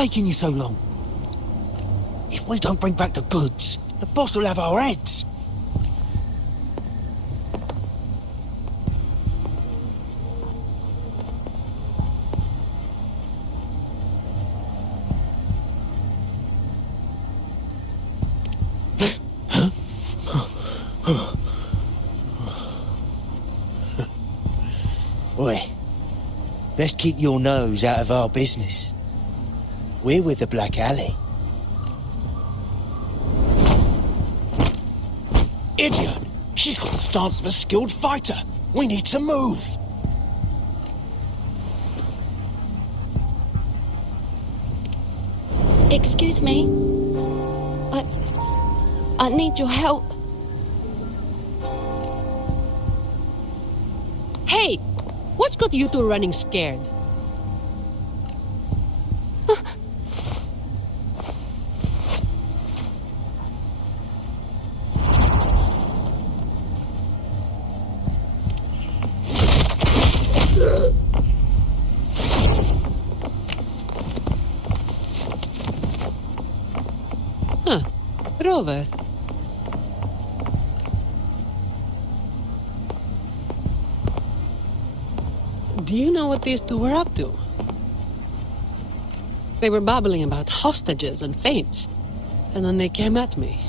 taking you so long? If we don't bring back the goods, the boss will have our heads. Oi, let's keep your nose out of our business. We're with the Black Alley. Idiot! She's got the stance of a skilled fighter. We need to move. Excuse me. I need your help. Hey! What's got you two running scared? Rover. Do you know what these two were up to? They were babbling about hostages and faints, and then they came at me.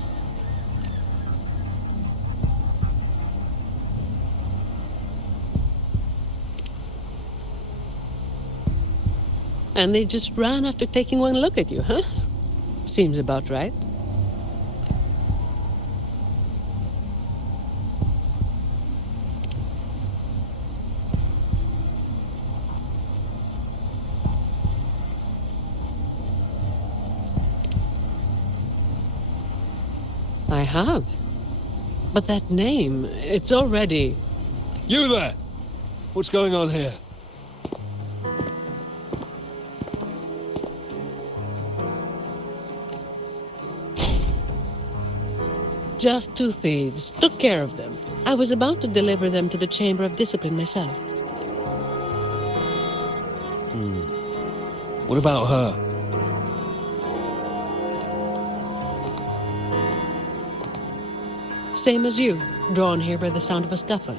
And they just ran after taking one look at you, huh? Seems about right. I have. But that name, it's already... You there! What's going on here? Just two thieves. Took care of them. I was about to deliver them to the Chamber of Discipline myself. What about her? Same as you, drawn here by the sound of a scuffle.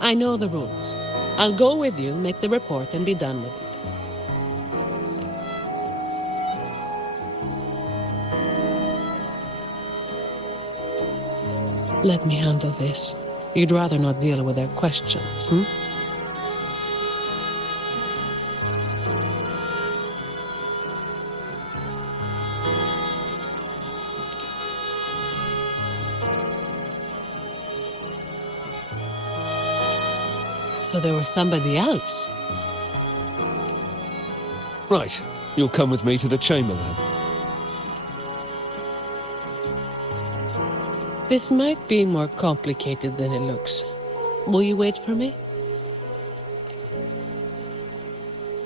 I know the rules. I'll go with you, make the report, and be done with it. Let me handle this. You'd rather not deal with their questions, hmm? So there was somebody else. Right, you'll come with me to the chamber then. This might be more complicated than it looks. Will you wait for me?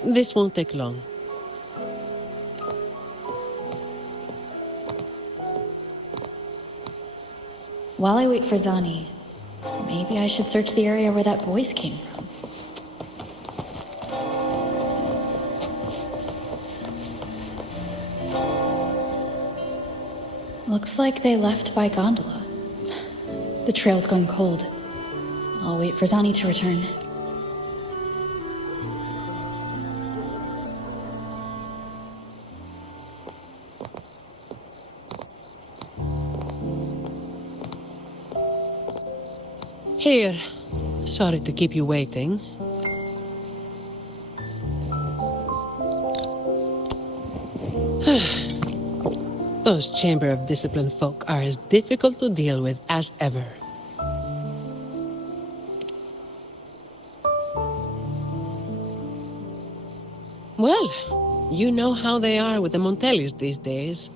This won't take long. While I wait for Zani, maybe I should search the area where that voice came from. Looks like they left by gondola. The trail's gone cold. I'll wait for Zani to return. Here. Sorry to keep you waiting. Those Chamber of Discipline folk are as difficult to deal with as ever. Well, you know how they are with the Montellis these days.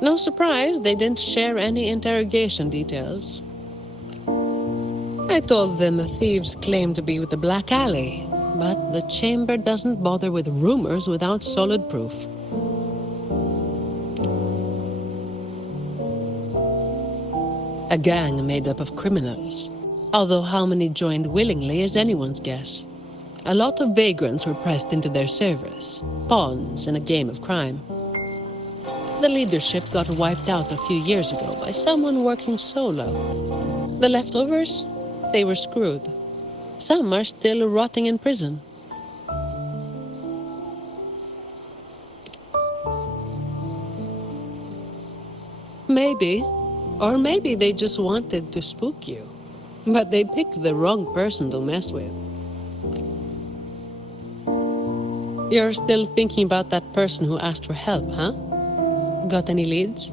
No surprise they didn't share any interrogation details. I told them the thieves claimed to be with the Black Alley, but the Chamber doesn't bother with rumors without solid proof. A gang made up of criminals, although how many joined willingly is anyone's guess. A lot of vagrants were pressed into their service, pawns in a game of crime. The leadership got wiped out a few years ago by someone working solo. The leftovers? They were screwed. Some are still rotting in prison. Maybe. Or maybe they just wanted to spook you. But they picked the wrong person to mess with. You're still thinking about that person who asked for help, huh? Got any leads?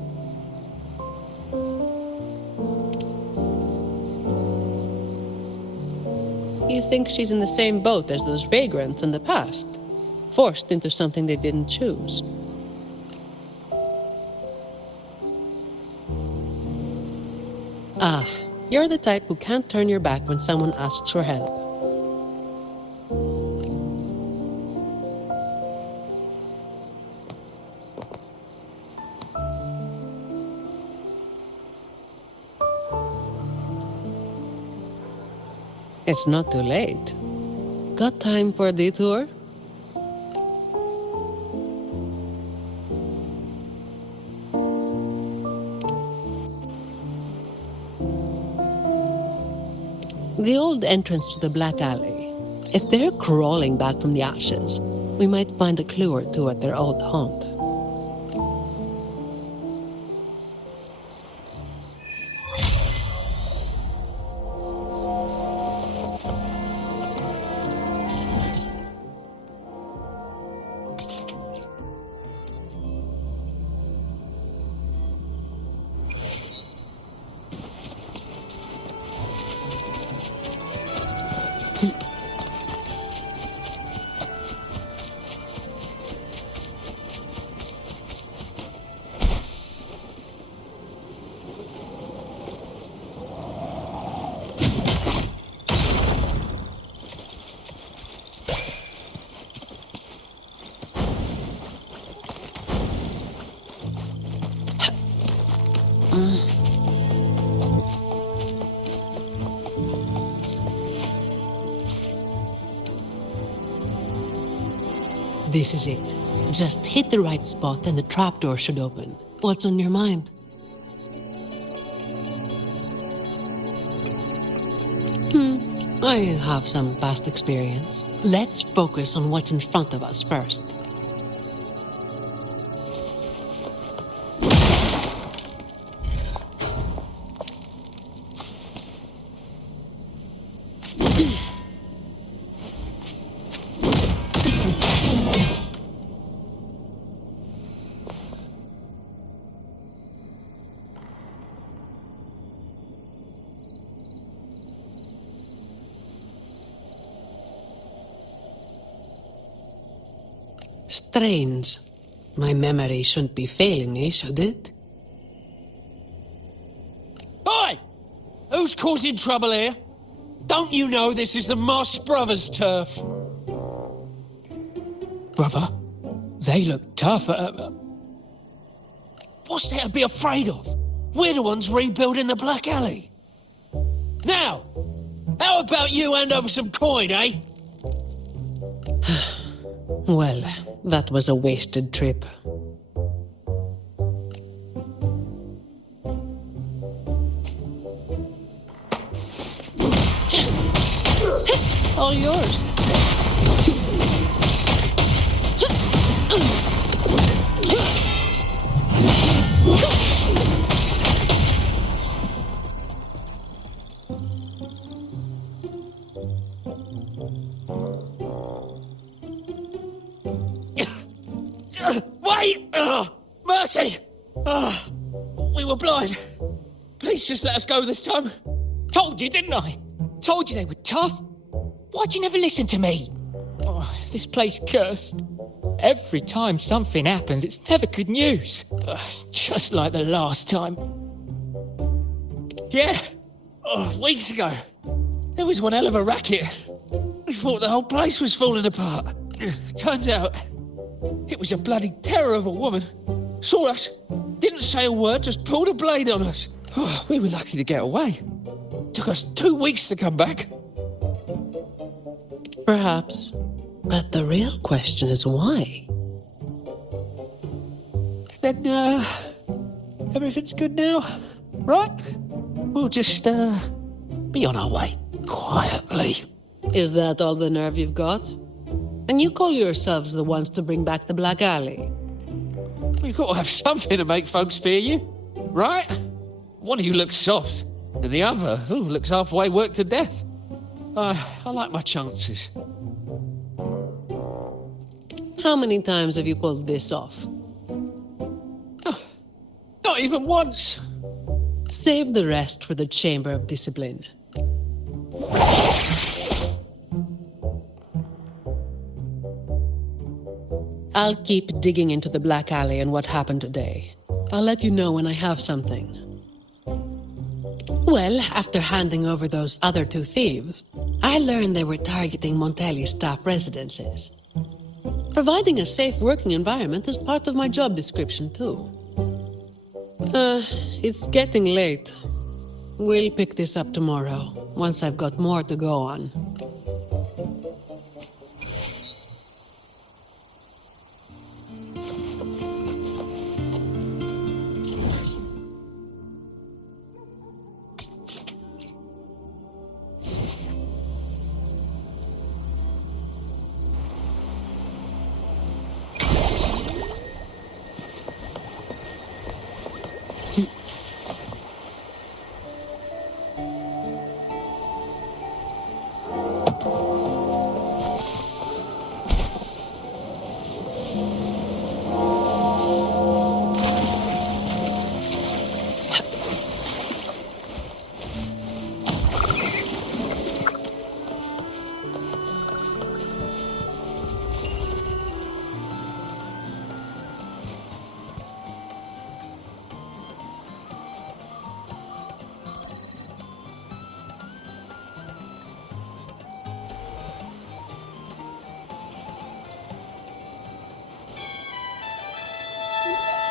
You think she's in the same boat as those vagrants in the past? Forced into something they didn't choose. Ah, you're the type who can't turn your back when someone asks for help. It's not too late. Got time for a detour? The old entrance to the Black Alley. If they're crawling back from the ashes, we might find a clue or two at their old haunt. This is it. Just hit the right spot and the trapdoor should open. What's on your mind? I have some past experience. Let's focus on what's in front of us first. Strange. My memory shouldn't be failing me, should it? Oi! Who's causing trouble here? Don't you know this is the Moss Brothers' turf? Brother, they look tough. What's there to be afraid of? We're the ones rebuilding the Black Alley. Now, how about you hand over some coin, eh? Well, that was a wasted trip. All yours. Wait! Mercy! We were blind. Please just let us go this time. Told you, didn't I? Told you they were tough. Why'd you never listen to me? Oh, this place cursed. Every time something happens, it's never good news. Just like the last time. Yeah. Weeks ago. There was one hell of a racket. We thought the whole place was falling apart. Turns out, it was a bloody terror of a woman. Saw us, didn't say a word, just pulled a blade on us. We were lucky to get away. Took us 2 weeks to come back. Perhaps. But the real question is why? Then, everything's good now, right? We'll just, be on our way, quietly. Is that all the nerve you've got? And you call yourselves the ones to bring back the Black Alley? You've got to have something to make folks fear you, right? One of you looks soft, and the other looks halfway worked to death. I like my chances. How many times have you pulled this off? Not even once. Save the rest for the Chamber of Discipline. I'll keep digging into the Black Alley and what happened today. I'll let you know when I have something. Well, after handing over those other two thieves, I learned they were targeting Montelli's staff residences. Providing a safe working environment is part of my job description, too. It's getting late. We'll pick this up tomorrow, once I've got more to go on.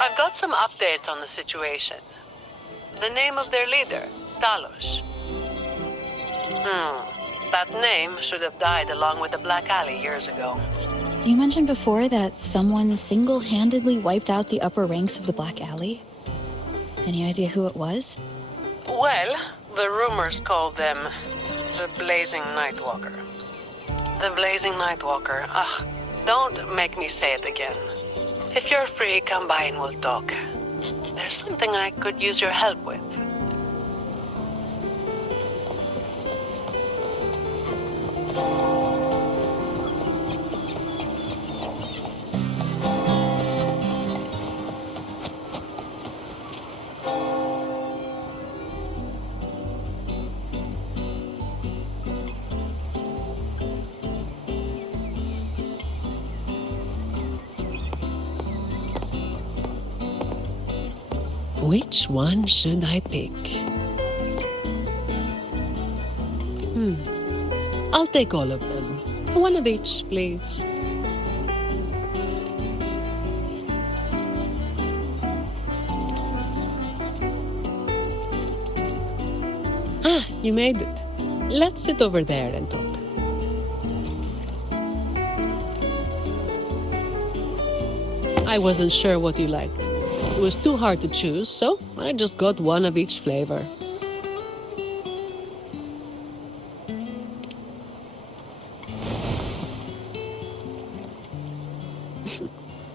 I've got some updates on the situation. The name of their leader, Talos. That name should have died along with the Black Alley years ago. You mentioned before that someone single-handedly wiped out the upper ranks of the Black Alley. Any idea who it was? Well, the rumors called them the Blazing Nightwalker. The Blazing Nightwalker. Don't make me say it again. If you're free, come by and we'll talk. There's something I could use your help with. Which one should I pick? I'll take all of them. One of each, please. You made it. Let's sit over there and talk. I wasn't sure what you liked. It was too hard to choose, so I just got one of each flavor.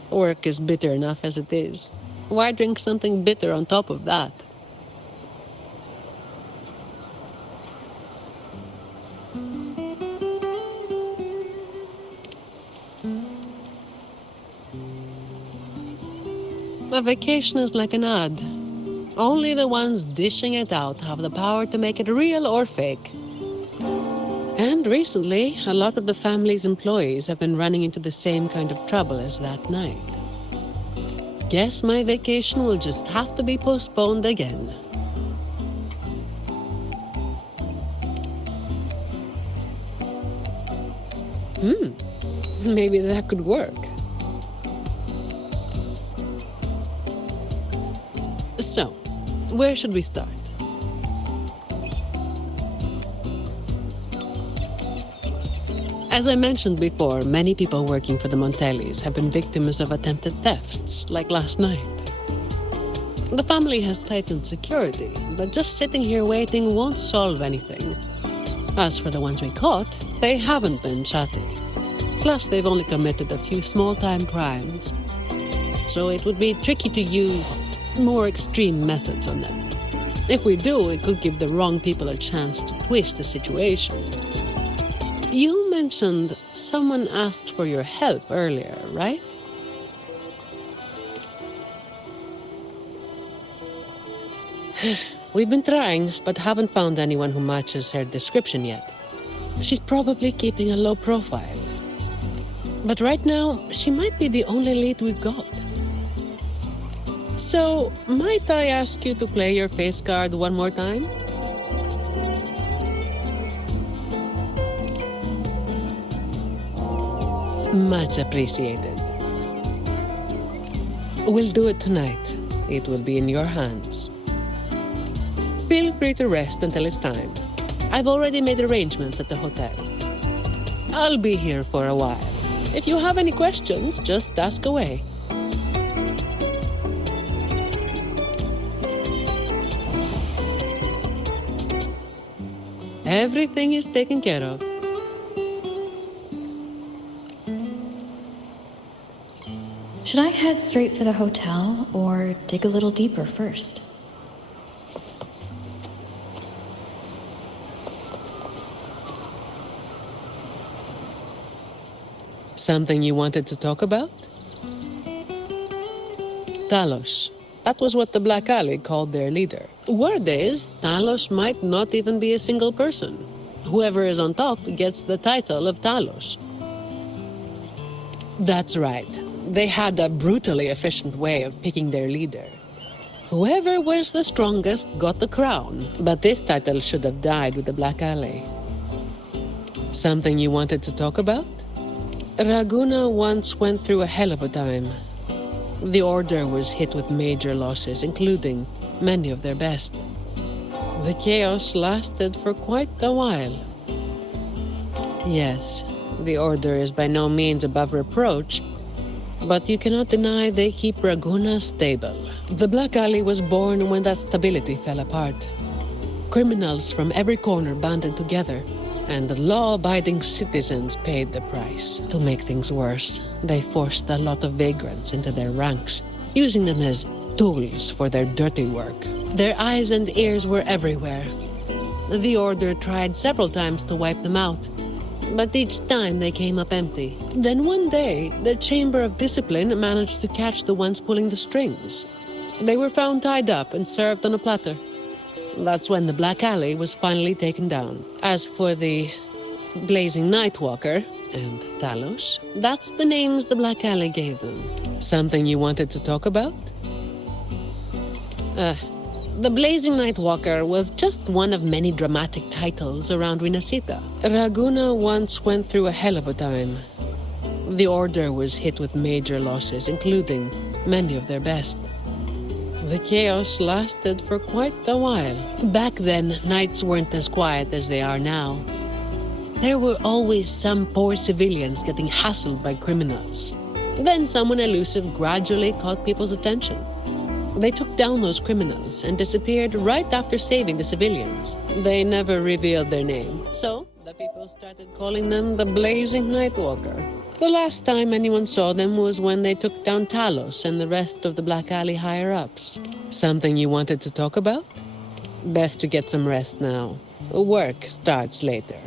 Work is bitter enough as it is. Why drink something bitter on top of that? A vacation is like an ad. Only the ones dishing it out have the power to make it real or fake. And recently, a lot of the family's employees have been running into the same kind of trouble as that night. Guess my vacation will just have to be postponed again. Maybe that could work. So, where should we start? As I mentioned before, many people working for the Montellis have been victims of attempted thefts, like last night. The family has tightened security, but just sitting here waiting won't solve anything. As for the ones we caught, they haven't been chatty. Plus, they've only committed a few small-time crimes. So it would be tricky to use more extreme methods on them. If we do, it could give the wrong people a chance to twist the situation. You mentioned someone asked for your help earlier, right? We've been trying, but haven't found anyone who matches her description yet. She's probably keeping a low profile. But right now, she might be the only lead we've got. So, might I ask you to play your face card one more time? Much appreciated. We'll do it tonight. It will be in your hands. Feel free to rest until it's time. I've already made arrangements at the hotel. I'll be here for a while. If you have any questions, just ask away. Everything is taken care of. Should I head straight for the hotel or dig a little deeper first? Something you wanted to talk about? Talos. That was what the Black Alley called their leader. Word is, Talos might not even be a single person. Whoever is on top gets the title of Talos. That's right. They had a brutally efficient way of picking their leader. Whoever was the strongest got the crown, but this title should have died with the Black Alley. Something you wanted to talk about? Raguna once went through a hell of a time. The Order was hit with major losses, including many of their best. The chaos lasted for quite a while. Yes, the Order is by no means above reproach, but you cannot deny they keep Raguna stable. The Black Alley was born when that stability fell apart. Criminals from every corner banded together, and law-abiding citizens paid the price. To make things worse, they forced a lot of vagrants into their ranks, using them as tools for their dirty work. Their eyes and ears were everywhere. The Order tried several times to wipe them out, but each time they came up empty. Then one day, the Chamber of Discipline managed to catch the ones pulling the strings. They were found tied up and served on a platter. That's when the Black Alley was finally taken down. As for the Blazing Nightwalker and Talos, that's the names the Black Alley gave them. Something you wanted to talk about? The Blazing Nightwalker was just one of many dramatic titles around Rinascita. Raguna once went through a hell of a time. The Order was hit with major losses, including many of their best. The chaos lasted for quite a while. Back then, nights weren't as quiet as they are now. There were always some poor civilians getting hassled by criminals. Then someone elusive gradually caught people's attention. They took down those criminals and disappeared right after saving the civilians. They never revealed their name, so the people started calling them the Blazing Nightwalker. The last time anyone saw them was when they took down Talos and the rest of the Black Alley higher-ups. Something you wanted to talk about? Best to get some rest now. Work starts later.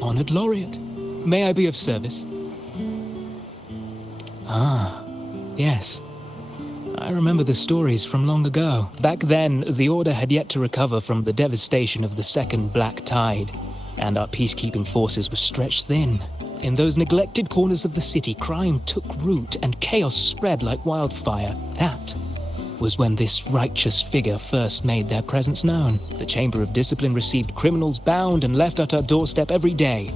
Honored Laureate, may I be of service? Ah, yes. I remember the stories from long ago. Back then, the Order had yet to recover from the devastation of the Second Black Tide, and our peacekeeping forces were stretched thin. In those neglected corners of the city, crime took root and chaos spread like wildfire. That was when this righteous figure first made their presence known. The Chamber of Discipline received criminals bound and left at our doorstep every day.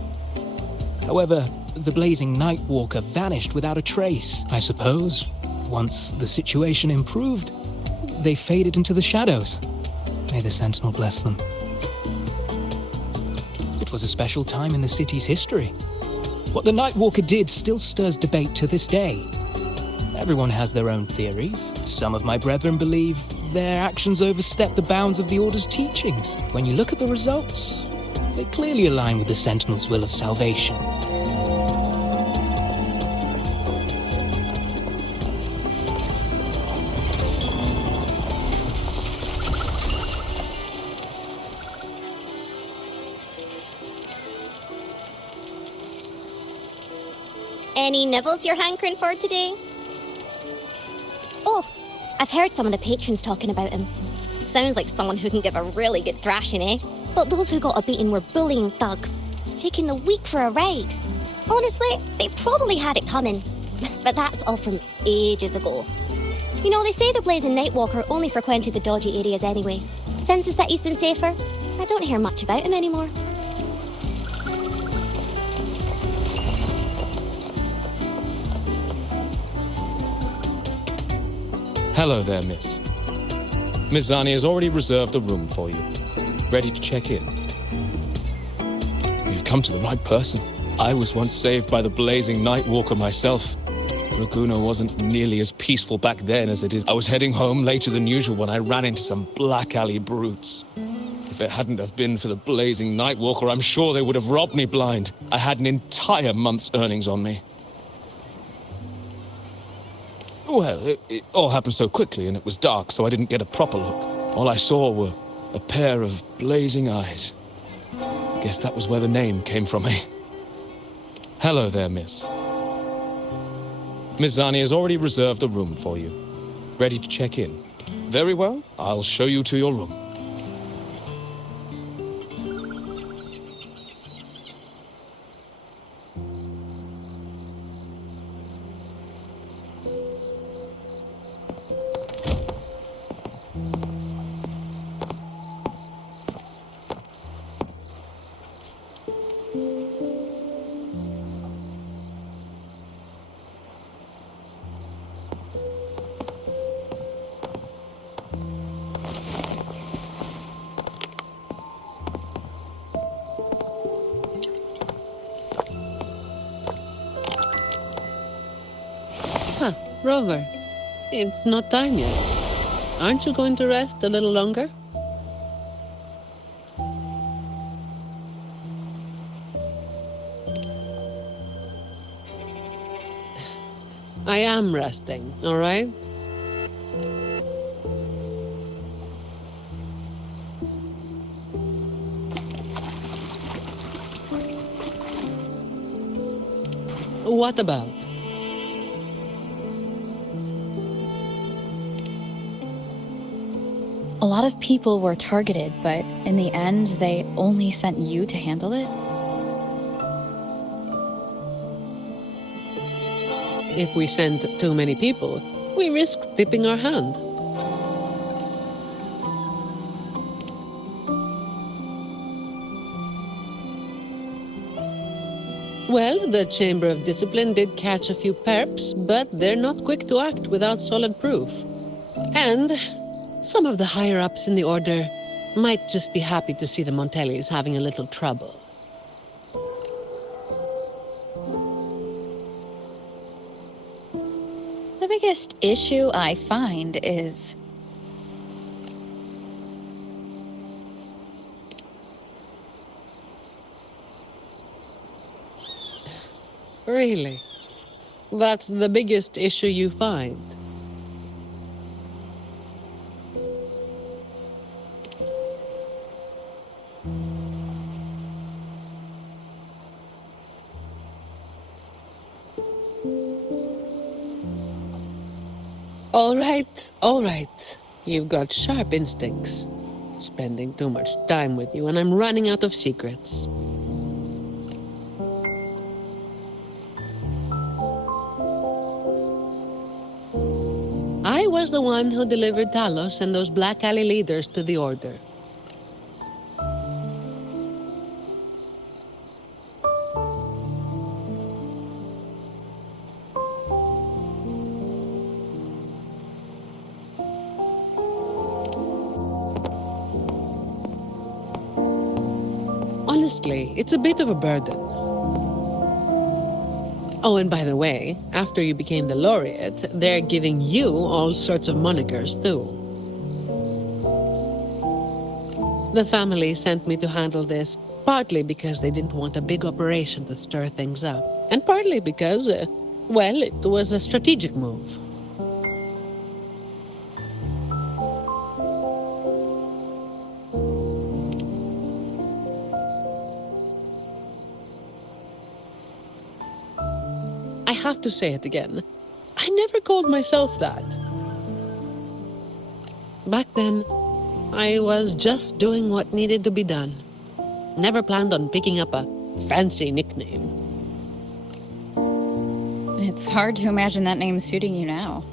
However, the blazing Nightwalker vanished without a trace. I suppose, once the situation improved, they faded into the shadows. May the Sentinel bless them. It was a special time in the city's history. What the Nightwalker did still stirs debate to this day. Everyone has their own theories. Some of my brethren believe their actions overstep the bounds of the Order's teachings. When you look at the results, they clearly align with the Sentinel's will of salvation. Any nibbles you're hankering for today? Oh, I've heard some of the patrons talking about him. Sounds like someone who can give a really good thrashing, eh? But those who got a beating were bullying thugs, taking the weak for a ride. Honestly, they probably had it coming. But that's all from ages ago. You know, they say the Blazing Nightwalker only frequented the dodgy areas anyway. Since the city's been safer, I don't hear much about him anymore. Hello there, miss. Miss Zani has already reserved a room for you. Ready to check in. You've come to the right person. I was once saved by the blazing Nightwalker myself. Laguna wasn't nearly as peaceful back then as it is. I was heading home later than usual when I ran into some black alley brutes. If it hadn't have been for the blazing Nightwalker, I'm sure they would have robbed me blind. I had an entire month's earnings on me. Well, it all happened so quickly and it was dark, so I didn't get a proper look. All I saw were a pair of blazing eyes. Guess that was where the name came from, eh? Hello there, miss. Miss Zani has already reserved a room for you. Ready to check in. Very well, I'll show you to your room. Rover, it's not time yet. Aren't you going to rest a little longer? I am resting, all right? What about? A lot of people were targeted, but in the end, they only sent you to handle it? If we send too many people, we risk tipping our hand. Well, the Chamber of Discipline did catch a few perps, but they're not quick to act without solid proof. And some of the higher-ups in the Order might just be happy to see the Montellis having a little trouble. The biggest issue I find is... Really? That's the biggest issue you find? All right. You've got sharp instincts. Spending too much time with you and I'm running out of secrets. I was the one who delivered Talos and those Black Alley leaders to the Order. Honestly, it's a bit of a burden. Oh, and by the way, after you became the laureate, they're giving you all sorts of monikers too. The family sent me to handle this, partly because they didn't want a big operation to stir things up, and partly because, well, it was a strategic move. I have to say it again. I never called myself that. Back then, I was just doing what needed to be done. Never planned on picking up a fancy nickname. It's hard to imagine that name suiting you now.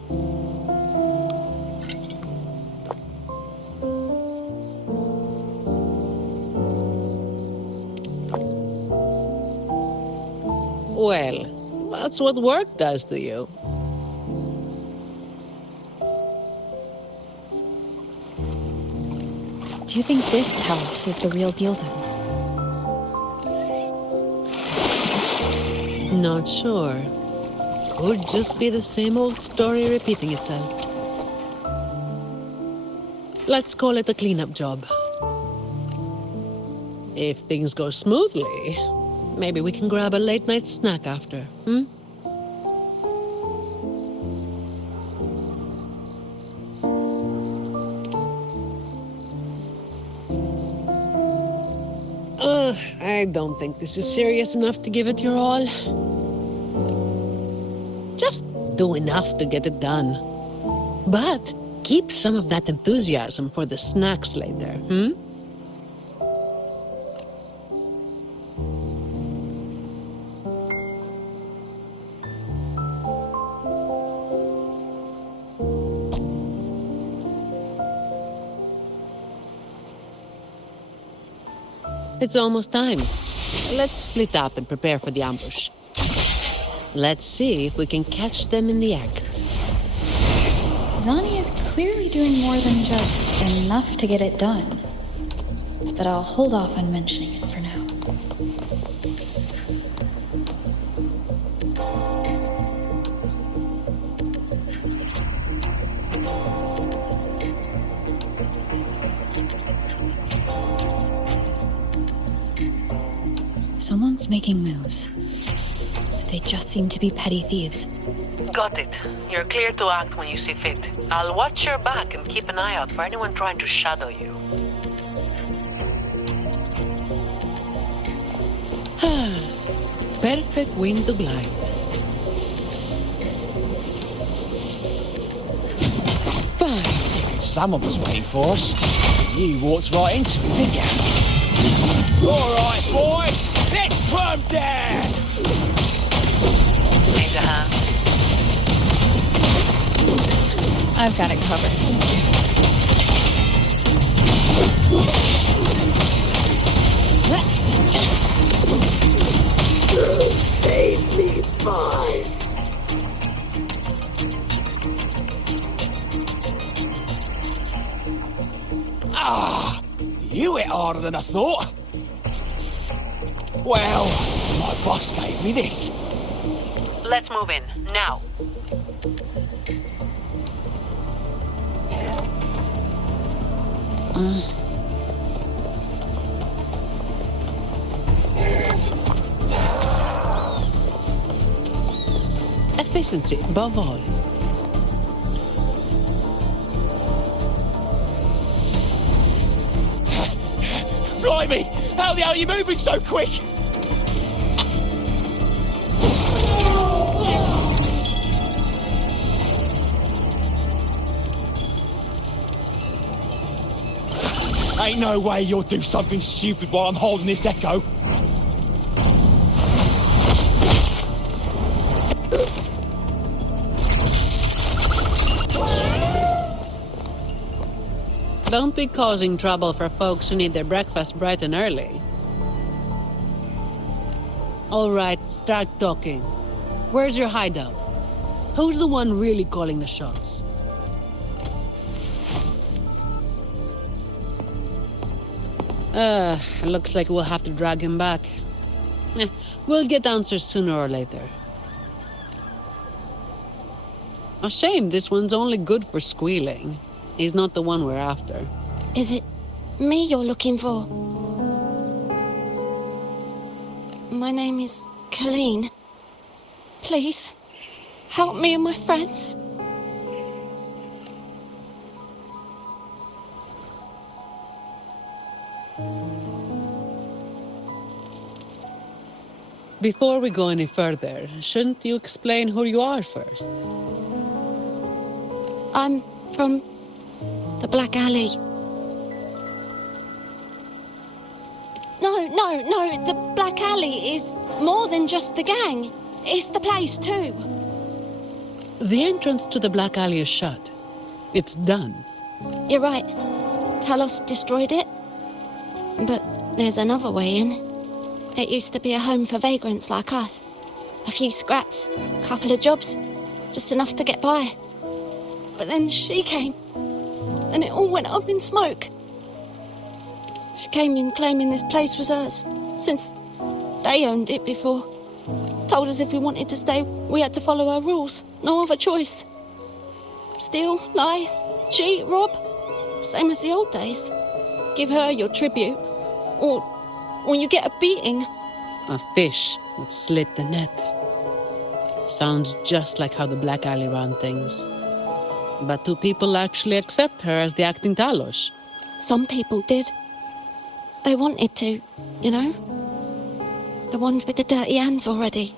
Well, that's what work does to you. Do you think this Talos is the real deal then? Not sure. Could just be the same old story repeating itself. Let's call it a cleanup job. If things go smoothly, maybe we can grab a late-night snack after, hmm? I don't think this is serious enough to give it your all. Just do enough to get it done. But keep some of that enthusiasm for the snacks later, hmm? It's almost time. Let's split up and prepare for the ambush. Let's see if we can catch them in the act. Zani is clearly doing more than just enough to get it done. But I'll hold off on mentioning it for now. Someone's making moves. But they just seem to be petty thieves. Got it. You're clear to act when you see fit. I'll watch your back and keep an eye out for anyone trying to shadow you. Perfect wind to glide. Fine. Someone was waiting for us. You walked right into it, didn't you? All right, boys. Let's put 'em down. Need a hand? I've got it covered. Save me, boys. Ah, you hit harder than I thought. Well, my boss gave me this. Let's move in, now. Efficiency, above all. Blimey, how the hell are you moving so quick? Ain't no way you'll do something stupid while I'm holding this echo. Don't be causing trouble for folks who need their breakfast bright and early. All right, start talking. Where's your hideout? Who's the one really calling the shots? Looks like we'll have to drag him back. We'll get answers sooner or later. A shame this one's only good for squealing. He's not the one we're after. Is it me you're looking for? My name is Colleen. Please, help me and my friends. Before we go any further, shouldn't you explain who you are first? I'm from the Black Alley. No, the Black Alley is more than just the gang. It's the place too. The entrance to the Black Alley is shut. It's done. You're right. Talos destroyed it. But there's another way in. It used to be a home for vagrants like us. A few scraps, couple of jobs, just enough to get by. But then she came, and it all went up in smoke. She came in claiming this place was hers, since they owned it before. Told us if we wanted to stay, we had to follow her rules. No other choice. Steal, lie, cheat, rob. Same as the old days. Give her your tribute, or you get a beating. A fish that slit the net. Sounds just like how the Black Alley ran things. But do people actually accept her as the acting Talos? Some people did. They wanted to, you know? The ones with the dirty hands already.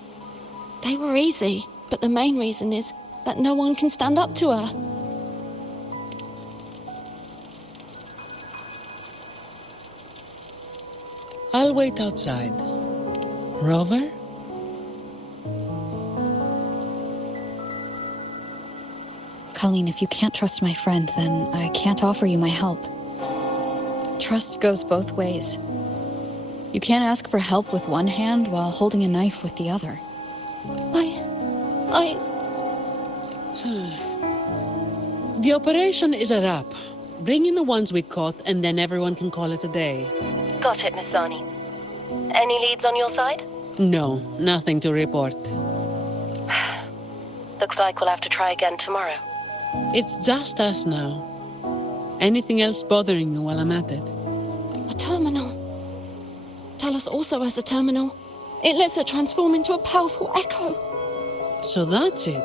They were easy, but the main reason is that no one can stand up to her. I'll wait outside. Rover? Colleen, if you can't trust my friend, then I can't offer you my help. Trust goes both ways. You can't ask for help with one hand while holding a knife with the other. The operation is a wrap. Bring in the ones we caught, and then everyone can call it a day. Got it, Miss Zani. Any leads on your side? No, nothing to report. Looks like we'll have to try again tomorrow. It's just us now. Anything else bothering you while I'm at it? A terminal. Talos also has a terminal. It lets her transform into a powerful echo. So that's it.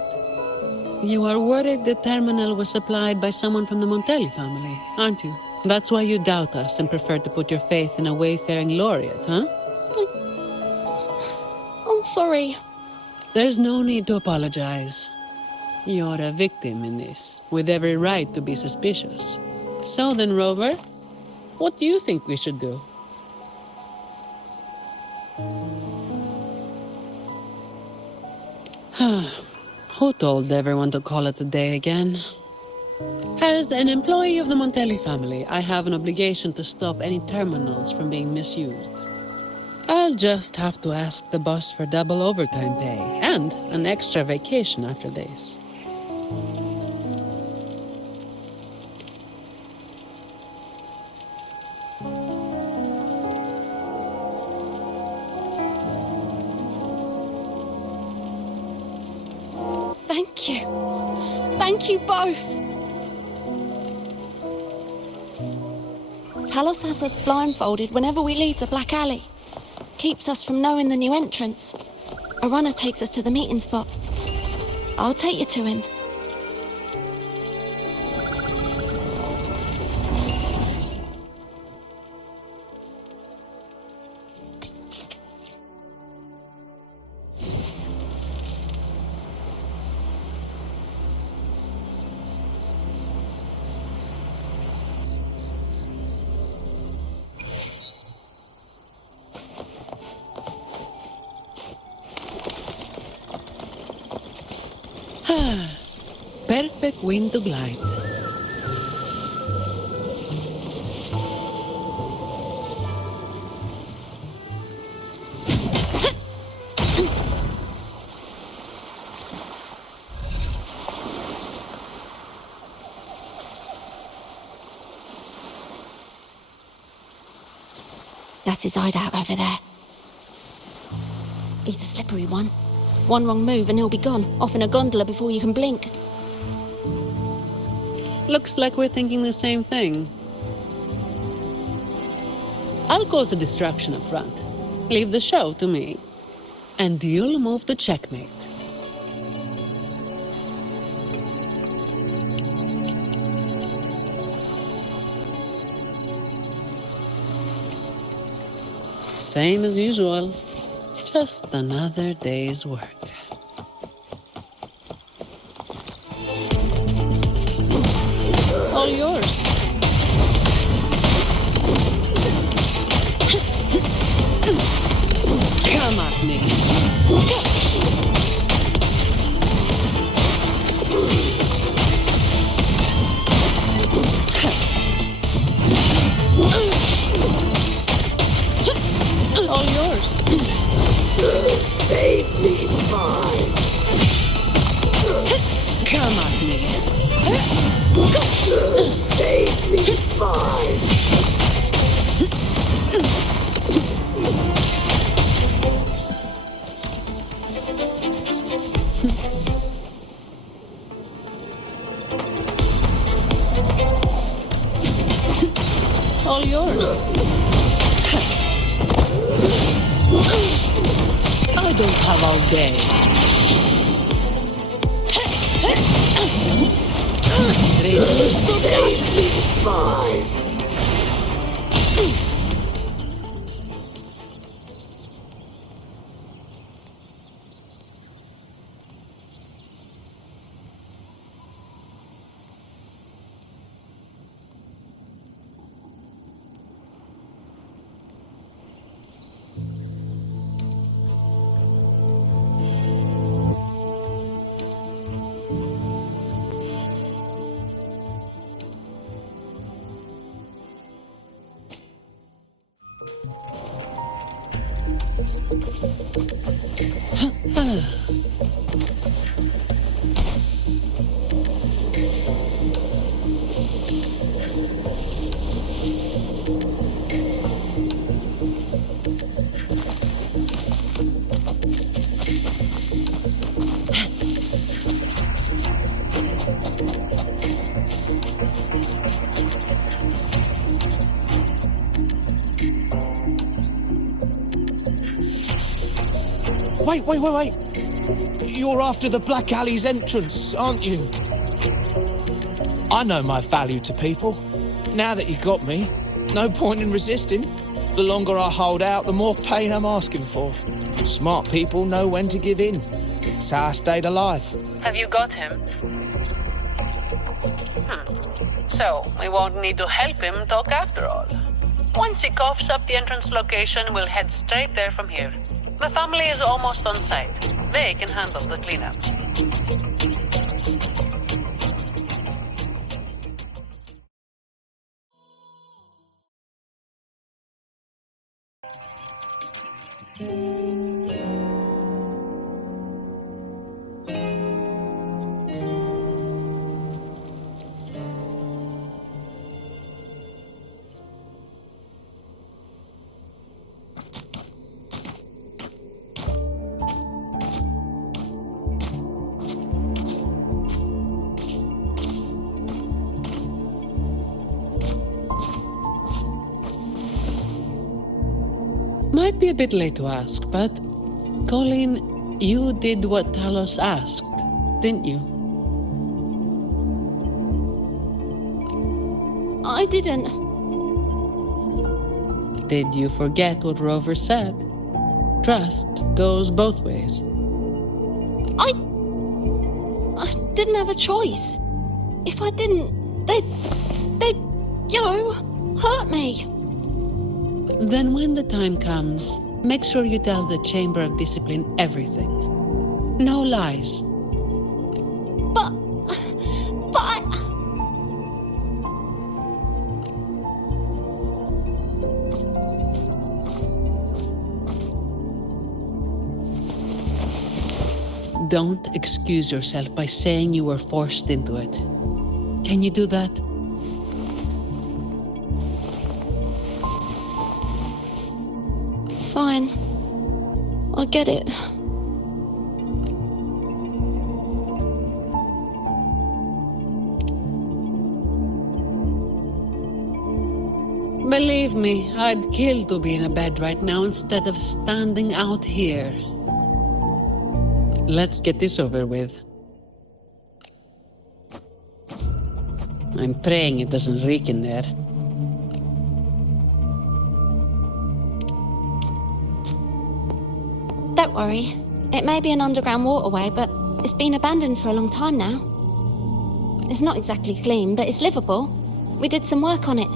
You are worried the terminal was supplied by someone from the Montelli family, aren't you? That's why you doubt us and prefer to put your faith in a wayfaring laureate, huh? I'm sorry. There's no need to apologize. You're a victim in this, with every right to be suspicious. So then, Rover, what do you think we should do? Who told everyone to call it a day again? As an employee of the Montelli family, I have an obligation to stop any terminals from being misused. I'll just have to ask the boss for double overtime pay and an extra vacation after this. Thank you. Thank you both. Talos has us blindfolded whenever we leave the Black Alley. Keeps us from knowing the new entrance. A runner takes us to the meeting spot. I'll take you to him. Perfect wind to glide. That's his hideout over there. He's a slippery one. One wrong move and he'll be gone, off in a gondola before you can blink. Looks like we're thinking the same thing. I'll cause a distraction up front. Leave the show to me. And you'll move to checkmate. Same as usual. Just another day's work. All yours. Come at me. All yours. Save me, boy. Come at me. Save me, boy. All yours. I don't have all day. Save me, boys. Wait. You're after the Black Alley's entrance, aren't you? I know my value to people. Now that you got me, no point in resisting. The longer I hold out, the more pain I'm asking for. Smart people know when to give in. That's how I stayed alive. Have you got him? So, we won't need to help him talk after all. Once he coughs up the entrance location, we'll head straight there from here. The family is almost on site. They can handle the cleanup. Might be a bit late to ask, but Colleen, you did what Talos asked, didn't you? I didn't. Did you forget what Rover said? Trust goes both ways. I didn't have a choice. If I didn't, they'd, hurt me. Then when the time comes, make sure you tell the Chamber of Discipline everything. No lies. But I... Don't excuse yourself by saying you were forced into it. Can you do that? I get it. Believe me, I'd kill to be in a bed right now instead of standing out here. Let's get this over with. I'm praying it doesn't reek in there. Don't worry. It may be an underground waterway, but it's been abandoned for a long time now. It's not exactly clean, but it's livable. We did some work on it.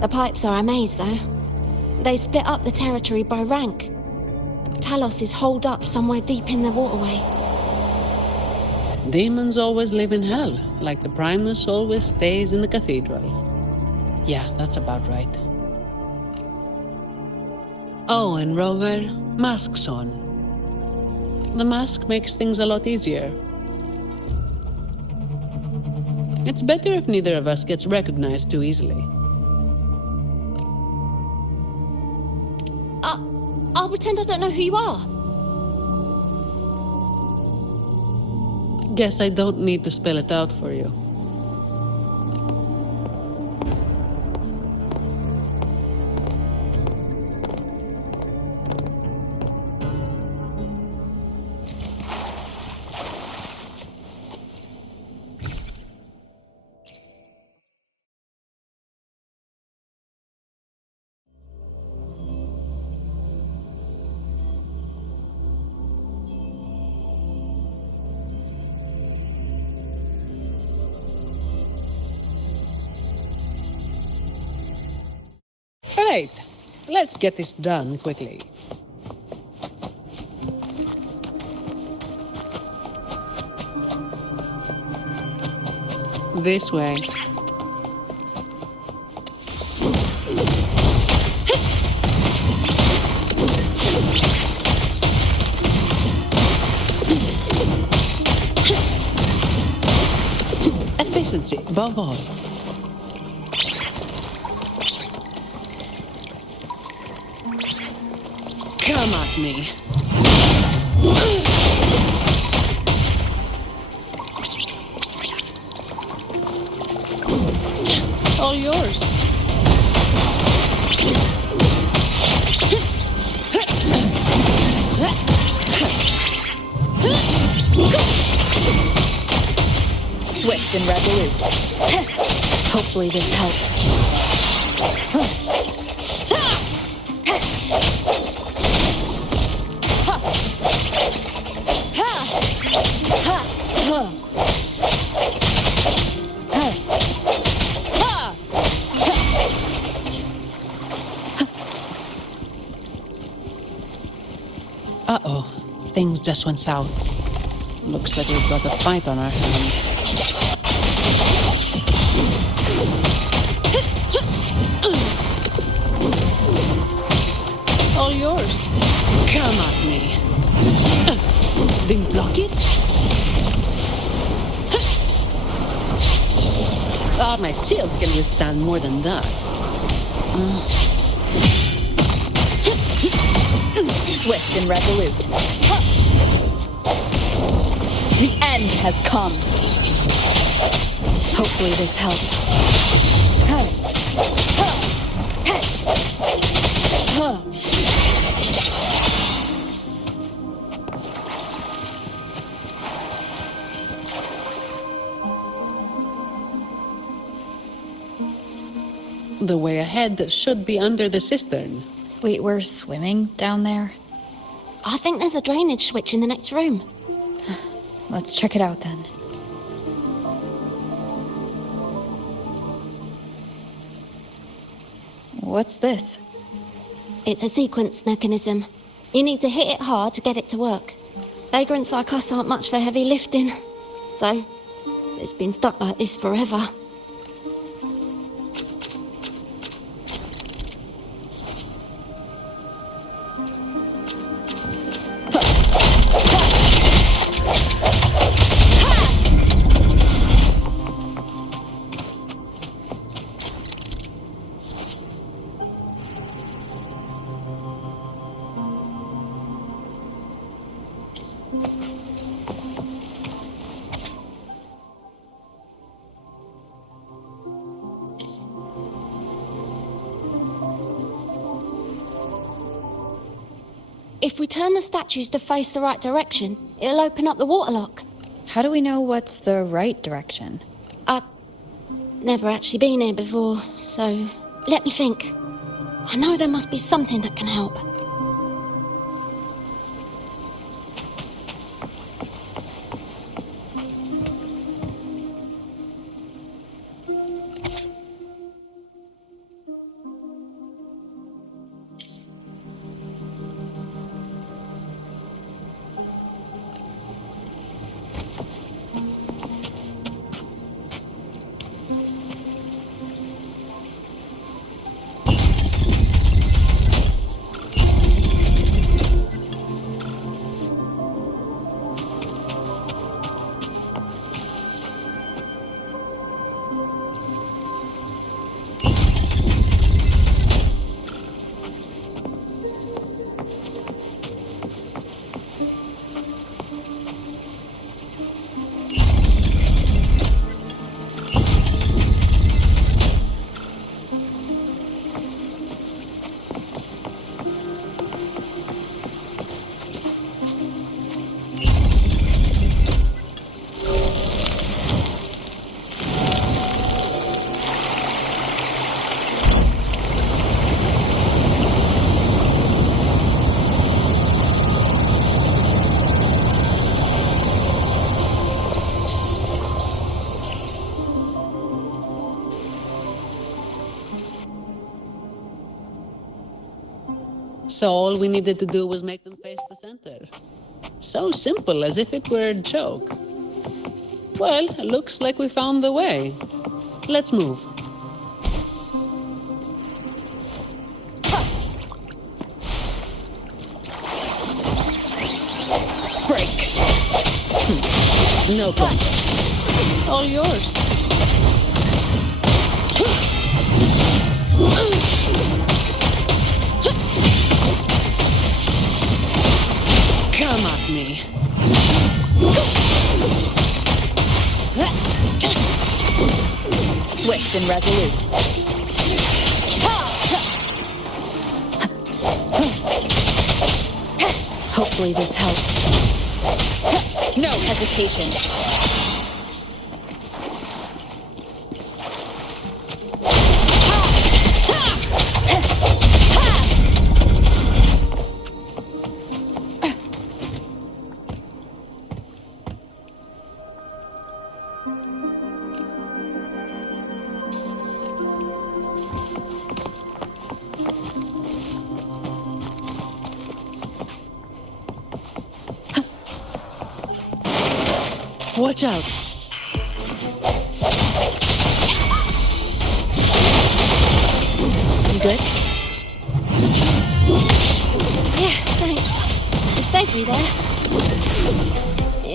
The pipes are a maze, though. They split up the territory by rank. Talos is holed up somewhere deep in the waterway. Demons always live in hell, like the Primus always stays in the cathedral. Yeah, that's about right. Oh, and Rover, mask's on. The mask makes things a lot easier. It's better if neither of us gets recognized too easily. I'll pretend I don't know who you are. Guess I don't need to spell it out for you. Right, let's get this done quickly. This way. Efficiency, above all. Come at me. All yours. Swift and resolute. Hopefully this helps. Uh-oh. Things just went south. Looks like we've got a fight on our hands. All yours. Come at me. Didn't block it? My shield can withstand more than that. Swift and resolute. The end has come. Hopefully this helps. The way ahead should be under the cistern. Wait, we're swimming down there? I think there's a drainage switch in the next room. Let's check it out then. What's this? It's a sequence mechanism. You need to hit it hard to get it to work. Vagrants like us aren't much for heavy lifting. So, it's been stuck like this forever. If we turn the statues to face the right direction, it'll open up the waterlock. How do we know what's the right direction? I've never actually been here before, so let me think. I know there must be something that can help. So all we needed to do was make them face the center. So simple, as if it were a joke. Well, looks like we found the way. Let's move. Break. No contest. All yours. Come at me. Swift and resolute. Hopefully this helps. No hesitation. Watch out. You good? Yeah, thanks. You're safely there.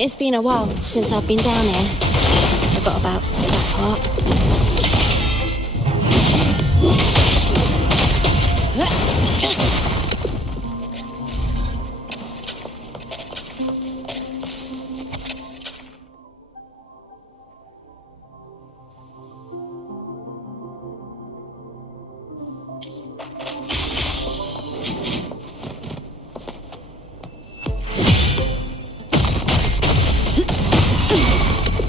It's been a while since I've been down here. Forgot about that part.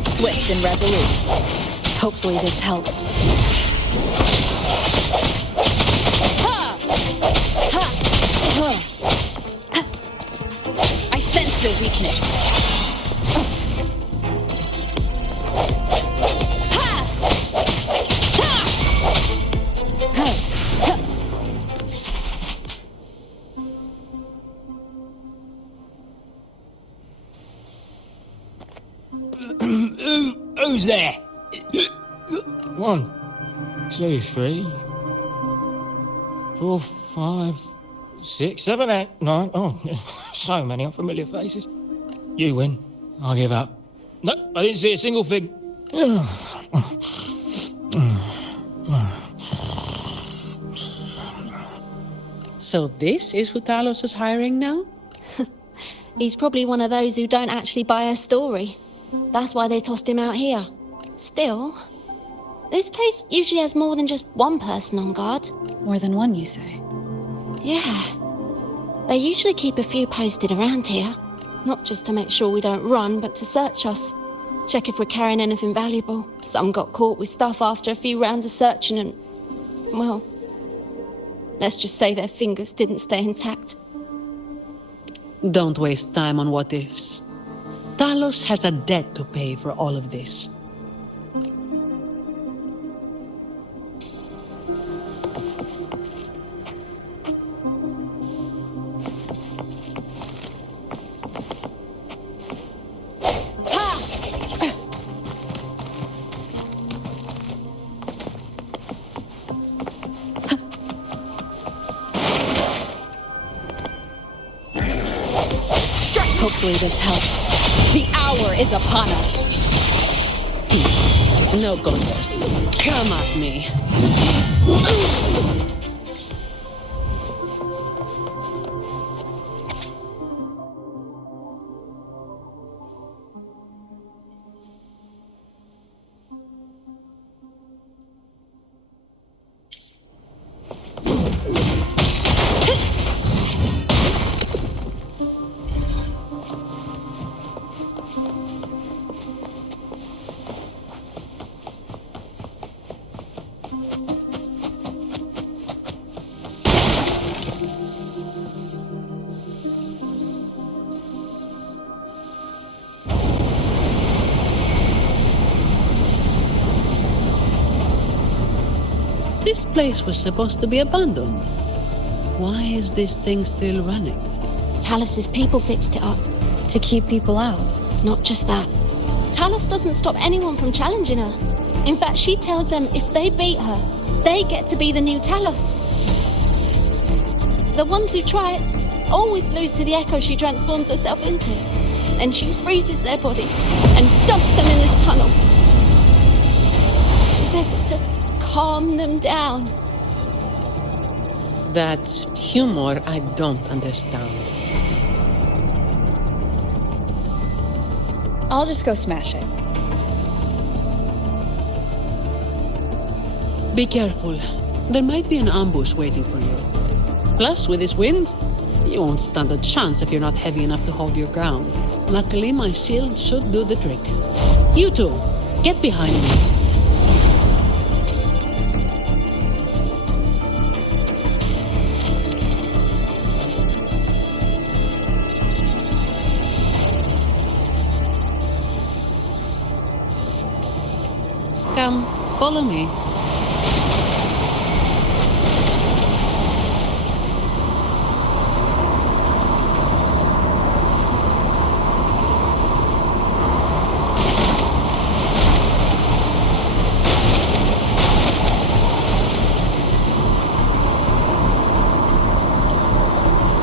Swift and resolute. Hopefully this helps. I sense your weakness. Who's there? 1, 2, 3, 4, 5, 6, 7, 8, 9. Oh, so many unfamiliar faces. You win. I give up. No, I didn't see a single thing. So this is who Talos is hiring now? He's probably one of those who don't actually buy a story. That's why they tossed him out here. Still, this place usually has more than just one person on guard. More than one, you say? Yeah. They usually keep a few posted around here. Not just to make sure we don't run, but to search us. Check if we're carrying anything valuable. Some got caught with stuff after a few rounds of searching and... well... let's just say their fingers didn't stay intact. Don't waste time on what-ifs. Talos has a debt to pay for all of this. Hopefully this helps. The hour is upon us. No contest. Come at me. This place was supposed to be abandoned. Why is this thing still running? Talos' people fixed it up. To keep people out. Not just that. Talos doesn't stop anyone from challenging her. In fact, she tells them if they beat her, they get to be the new Talos. The ones who try it always lose to the echo she transforms herself into. Then she freezes their bodies and dumps them in this tunnel. She says it's to calm them down. That's humor I don't understand. I'll just go smash it. Be careful. There might be an ambush waiting for you. Plus, with this wind, you won't stand a chance if you're not heavy enough to hold your ground. Luckily, my shield should do the trick. You two, get behind me. Come, follow me.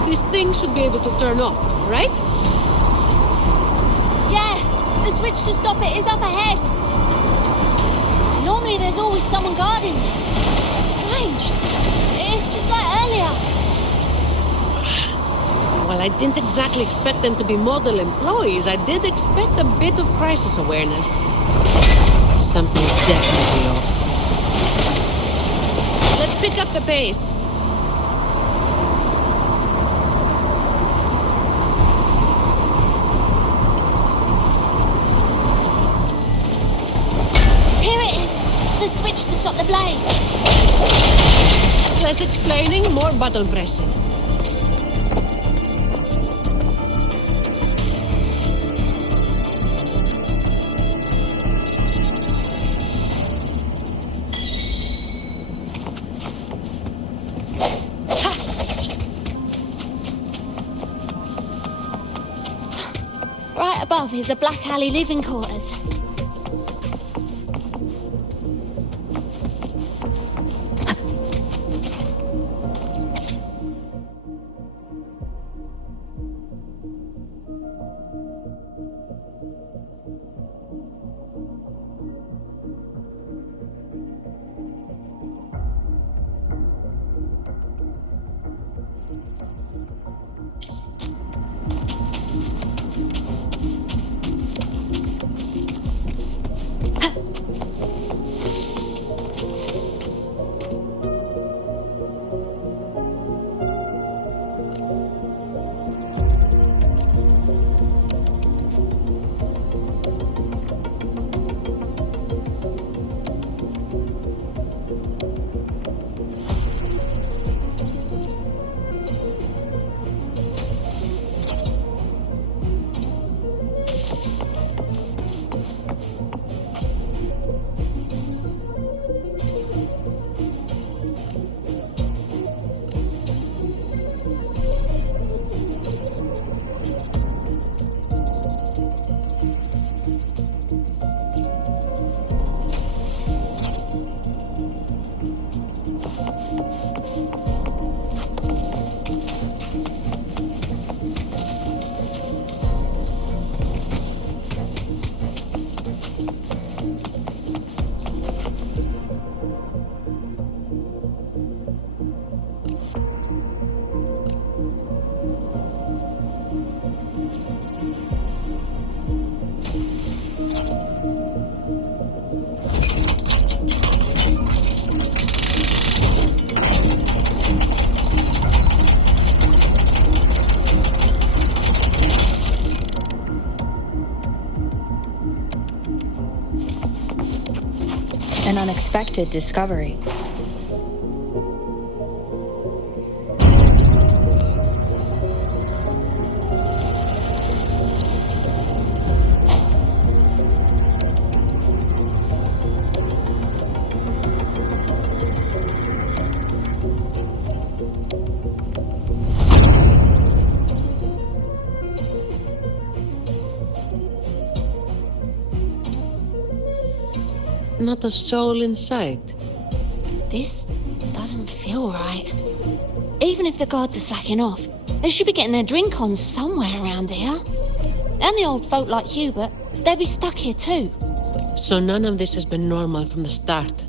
This thing should be able to turn off, right? Yeah, the switch to stop it is up ahead. Normally there's always someone guarding this. Strange. It's just like earlier. Well, I didn't exactly expect them to be model employees. I did expect a bit of crisis awareness. Something's definitely off. Let's pick up the pace. Switch to stop the blade. Less explaining, more button pressing. Right above is the Black Alley living quarters. unexpected discovery. Not a soul in sight. This doesn't feel right. Even if the guards are slacking off, they should be getting their drink on somewhere around here. And the old folk like Hubert, they'll be stuck here too. So none of this has been normal from the start.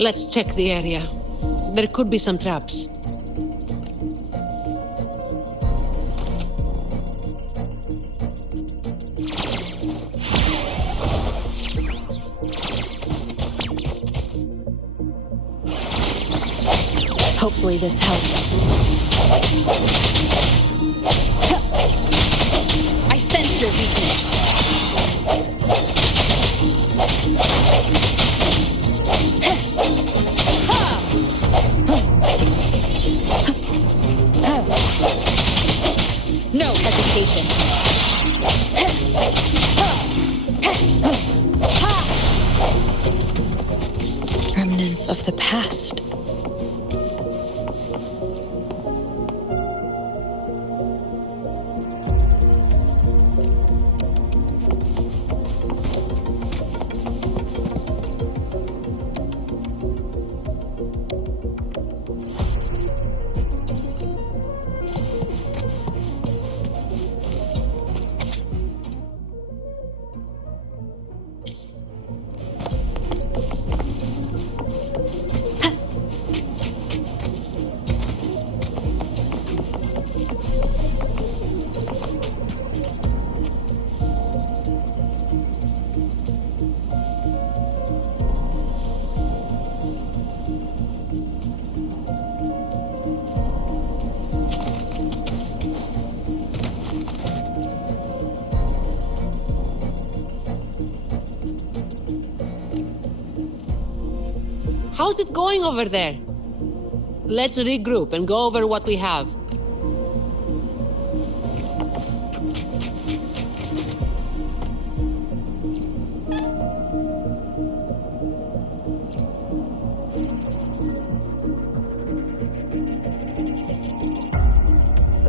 Let's check the area. There could be some traps. Hopefully this helps. I sense your weakness. No hesitation. Remnants of the past. How's it going over there? Let's regroup and go over what we have.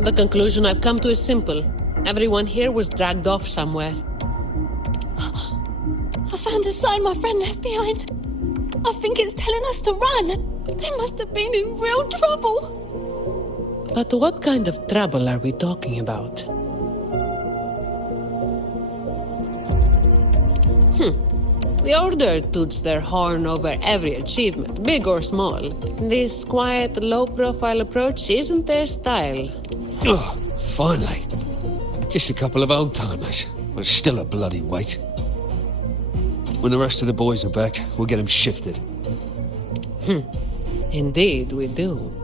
The conclusion I've come to is simple. Everyone here was dragged off somewhere. I found a sign my friend left behind. I think it's telling us to run. They must have been in real trouble. But what kind of trouble are we talking about? The Order toots their horn over every achievement, big or small. This quiet, low-profile approach isn't their style. Oh, finally. Just a couple of old-timers, but still a bloody weight. When the rest of the boys are back, we'll get them shifted. Indeed, we do.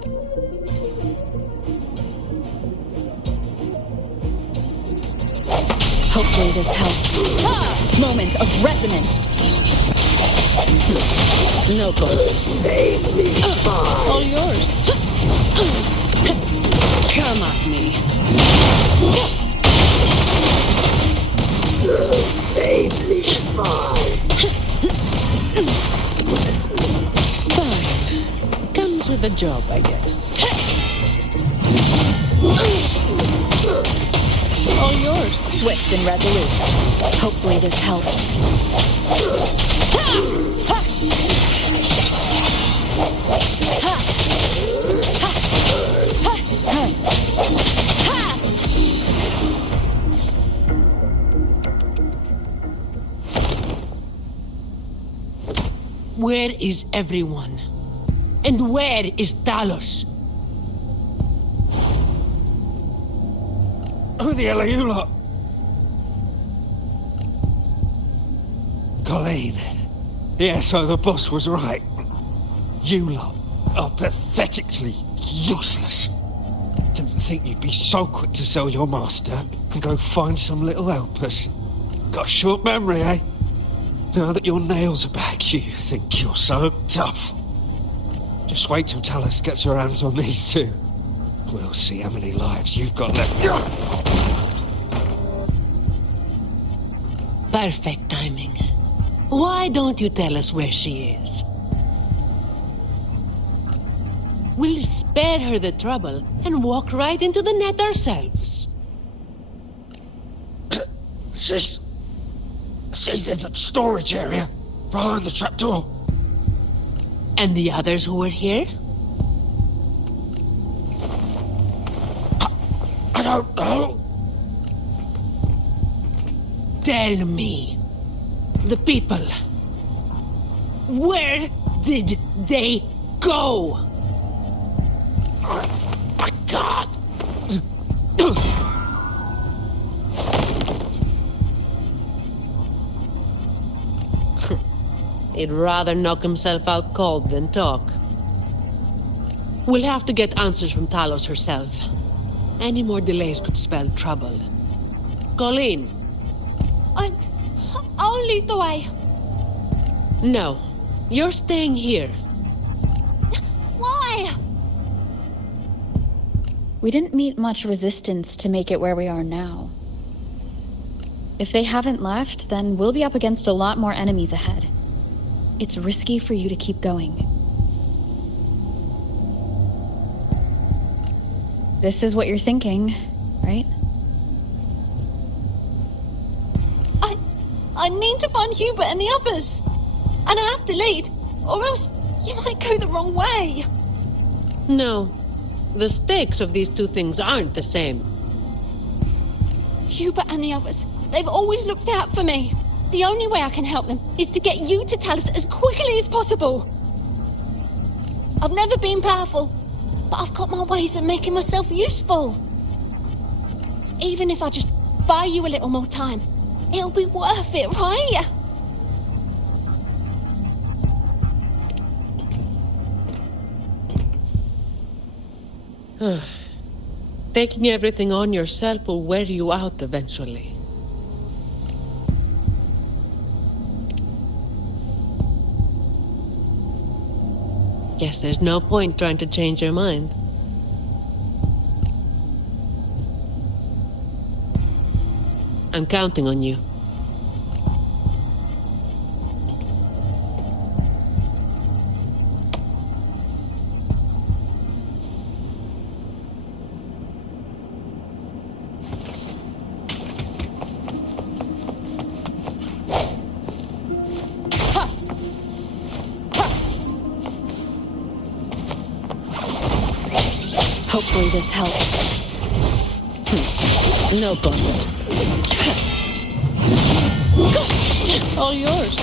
Hopefully this helps. Moment of resonance. No comments. All yours. Come at me. Safely fast. Fine. Comes with the job, I guess. All yours. Swift and resolute. Hopefully this helps. Where is everyone? And where is Talos? Who the hell are you lot? Colleen. Yeah, so the boss was right. You lot are pathetically useless. Didn't think you'd be so quick to sell your master and go find some little helpers. Got a short memory, eh? Now that your nails are back, you think you're so tough. Just wait till Talos gets her hands on these two. We'll see how many lives you've got left. Perfect timing. Why don't you tell us where she is? We'll spare her the trouble and walk right into the net ourselves. She's in the storage area, behind the trapdoor. And the others who were here? I don't know. Tell me. The people. Where did they go? My God! He'd rather knock himself out cold than talk. We'll have to get answers from Talos herself. Any more delays could spell trouble. Colleen. I'll lead the way. No. You're staying here. Why? We didn't meet much resistance to make it where we are now. If they haven't left, then we'll be up against a lot more enemies ahead. It's risky for you to keep going. This is what you're thinking, right? I need to find Hubert and the others. And I have to lead, or else you might go the wrong way. No. The stakes of these two things aren't the same. Hubert and the others, they've always looked out for me. The only way I can help them is to get you to Talos as quickly as possible. I've never been powerful, but I've got my ways of making myself useful. Even if I just buy you a little more time, it'll be worth it, right? Taking everything on yourself will wear you out eventually. Guess there's no point trying to change your mind. I'm counting on you. Hopefully this helps. No contest. All yours.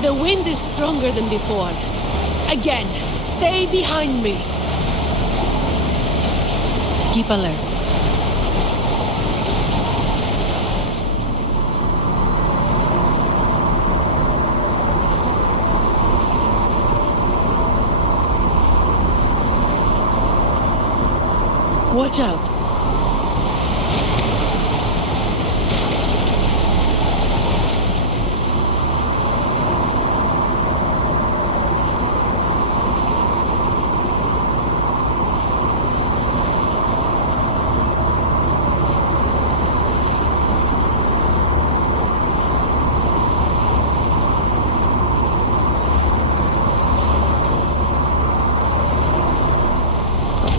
The wind is stronger than before. Again, stay behind me. Keep alert. Watch out.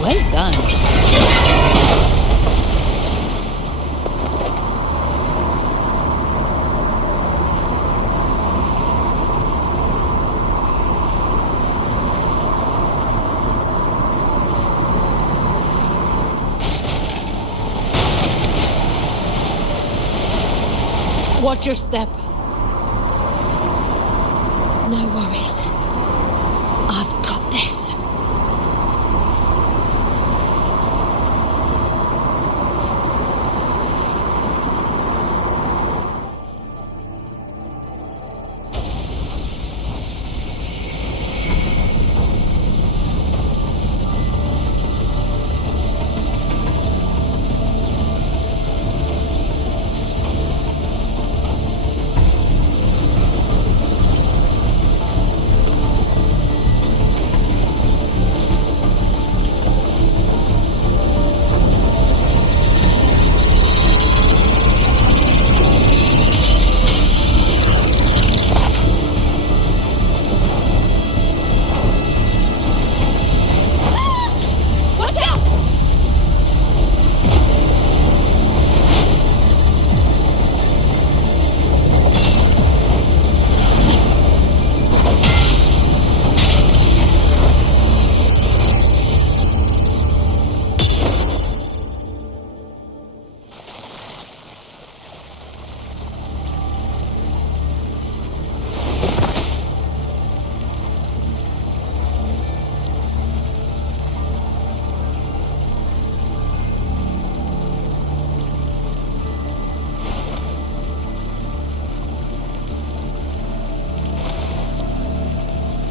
Well done. Watch your step. No worries. I've got this.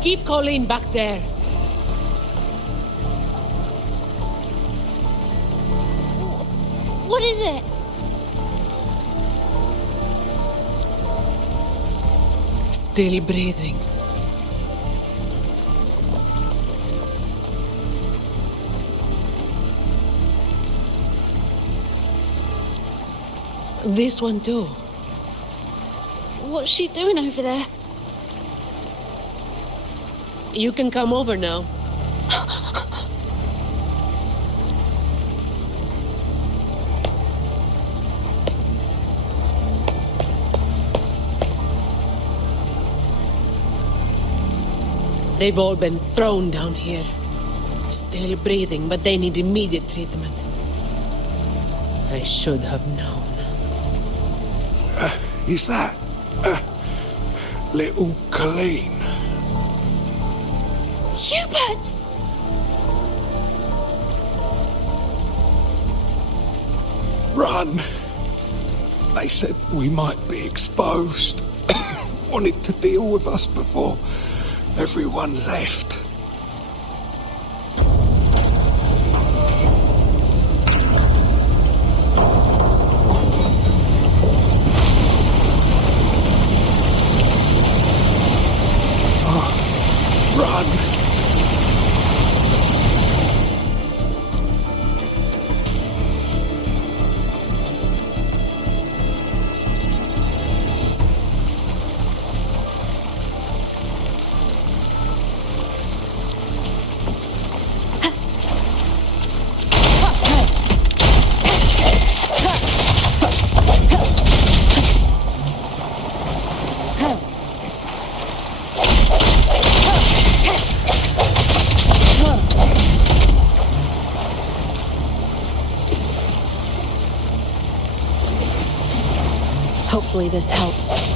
Keep Colleen back there. What is it? Still breathing. This one too. What's she doing over there? You can come over now. They've all been thrown down here. Still breathing, but they need immediate treatment. I should have known. Is that little Colleen? Hubert! Run! They said we might be exposed. Wanted to deal with us before everyone left. Run! Hopefully this helps.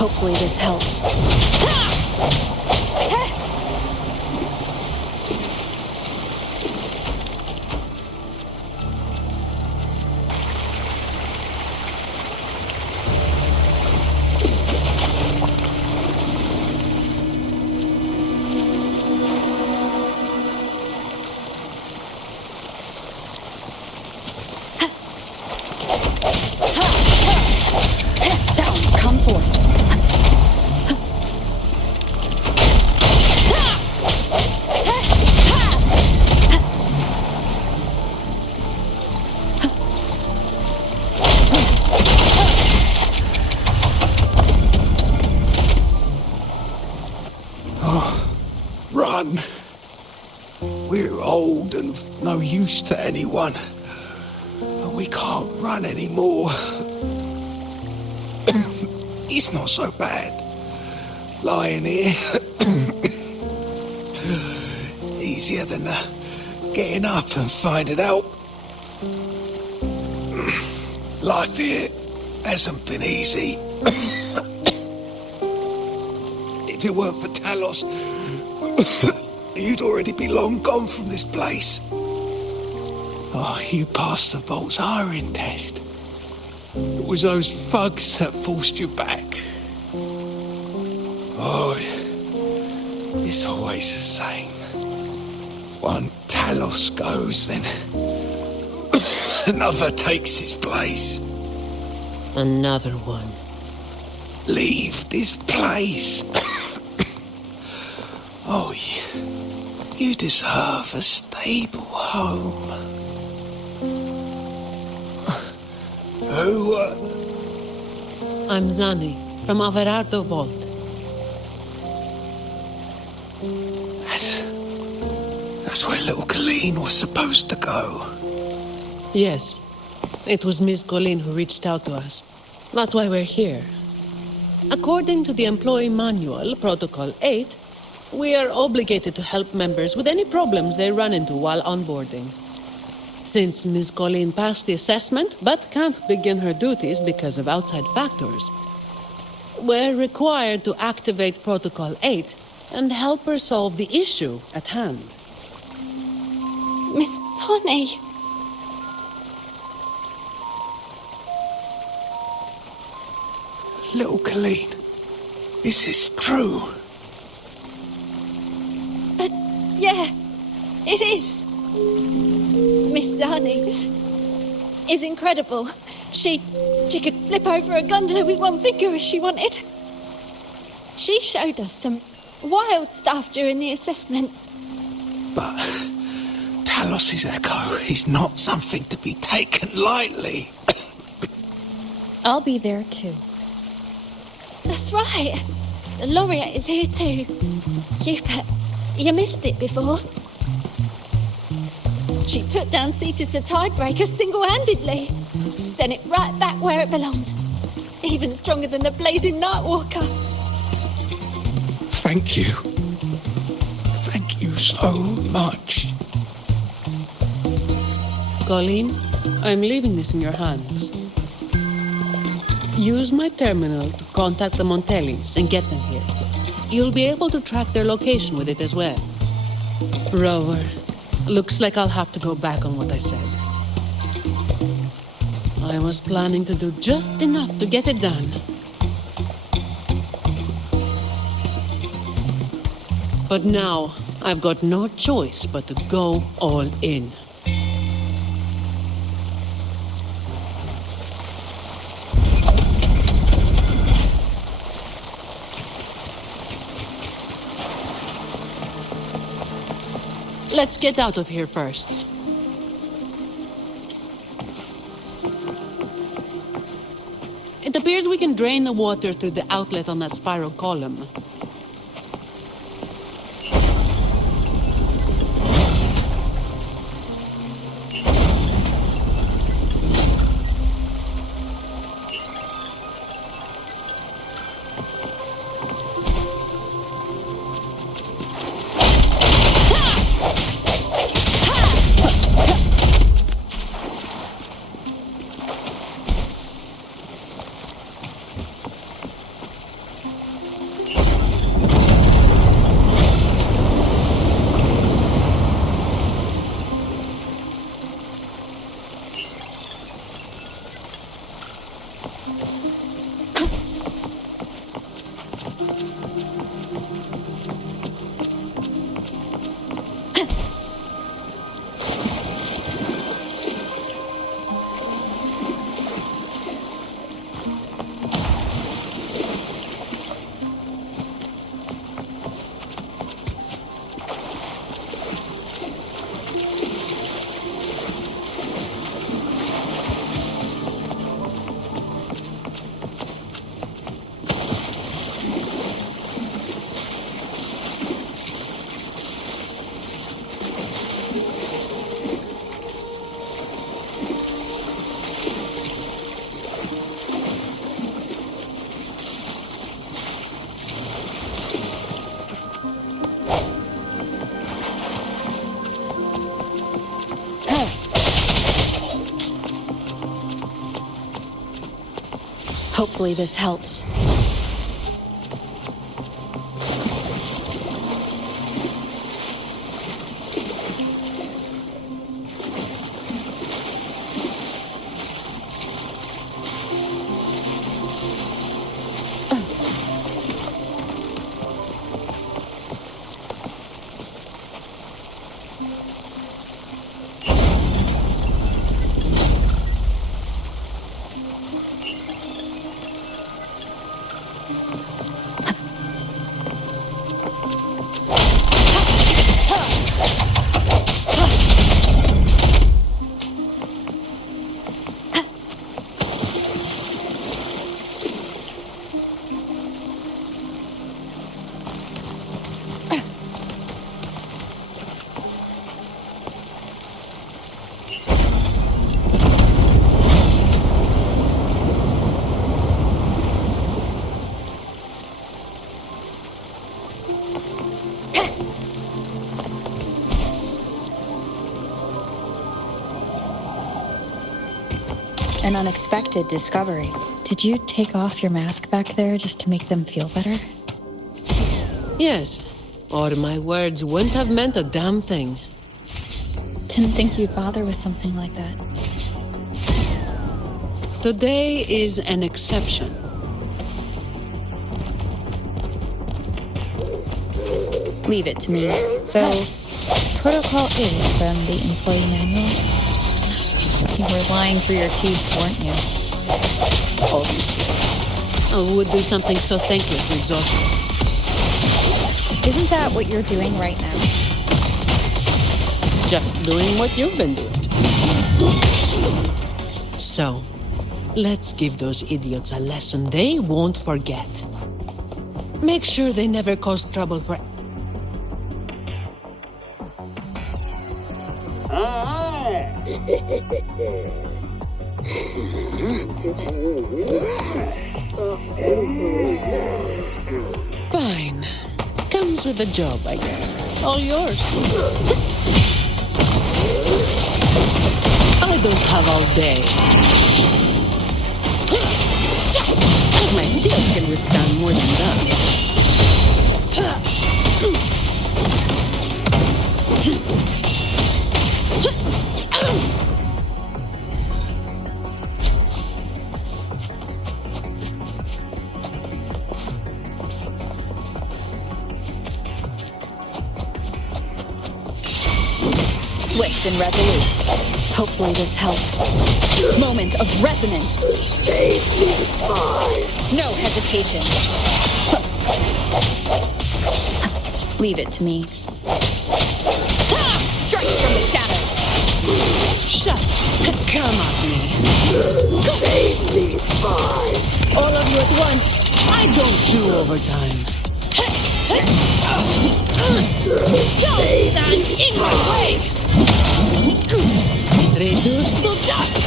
Hopefully this helps. Sounds, come forth. Run! We're old and of no use to anyone. We can't run anymore. It's not so bad. Lying here. Easier than getting up and finding out. Life here hasn't been easy. If it weren't for Talos, you'd already be long gone from this place. Oh, you passed the Vault's hiring test. It was those thugs that forced you back. Oh, it's always the same. One Talos goes, then another takes his place. Another one. Leave this place. Oh, You deserve a stable home. Who, I'm Zani, from Averardo Vault. That's where little Colleen was supposed to go. Yes, it was Miss Colleen who reached out to us. That's why we're here. According to the employee manual, Protocol 8, we are obligated to help members with any problems they run into while onboarding. Since Ms. Colleen passed the assessment but can't begin her duties because of outside factors, we're required to activate Protocol 8 and help her solve the issue at hand. Miss Zani. Little Colleen, is this true? Yeah, it is. Miss Zani is incredible. She could flip over a gondola with one finger if she wanted. She showed us some wild stuff during the assessment. But Talos' echo is not something to be taken lightly. I'll be there too. That's right. The laureate is here too. You missed it before. She took down Cetus the Tidebreaker single-handedly. Sent it right back where it belonged. Even stronger than the blazing Nightwalker. Thank you. Thank you so much. Colleen, I'm leaving this in your hands. Use my terminal to contact the Montellis and get them here. You'll be able to track their location with it as well. Rover, looks like I'll have to go back on what I said. I was planning to do just enough to get it done. But now, I've got no choice but to go all in. Let's get out of here first. It appears we can drain the water through the outlet on that spiral column. Hopefully this helps. An unexpected discovery. Did you take off your mask back there just to make them feel better? Yes, or my words wouldn't have meant a damn thing. Didn't think you'd bother with something like that. Today is an exception. Leave it to me. So, Protocol A from the employee manual? You were lying through your teeth, weren't you? Obviously. Who would do something so thankless and exhausting? Isn't that what you're doing right now? Just doing what you've been doing. So, let's give those idiots a lesson they won't forget. Make sure they never cause trouble for... Fine. Comes with the job, I guess. All yours. I don't have all day. My shield can withstand more than that. Swift and resolute. Hopefully this helps. Moment of resonance. No hesitation. Leave it to me. Strike from the shadows. Shut. Come at me. All of you at once. I don't do overtime. Don't stand in my way! Reduce to dust!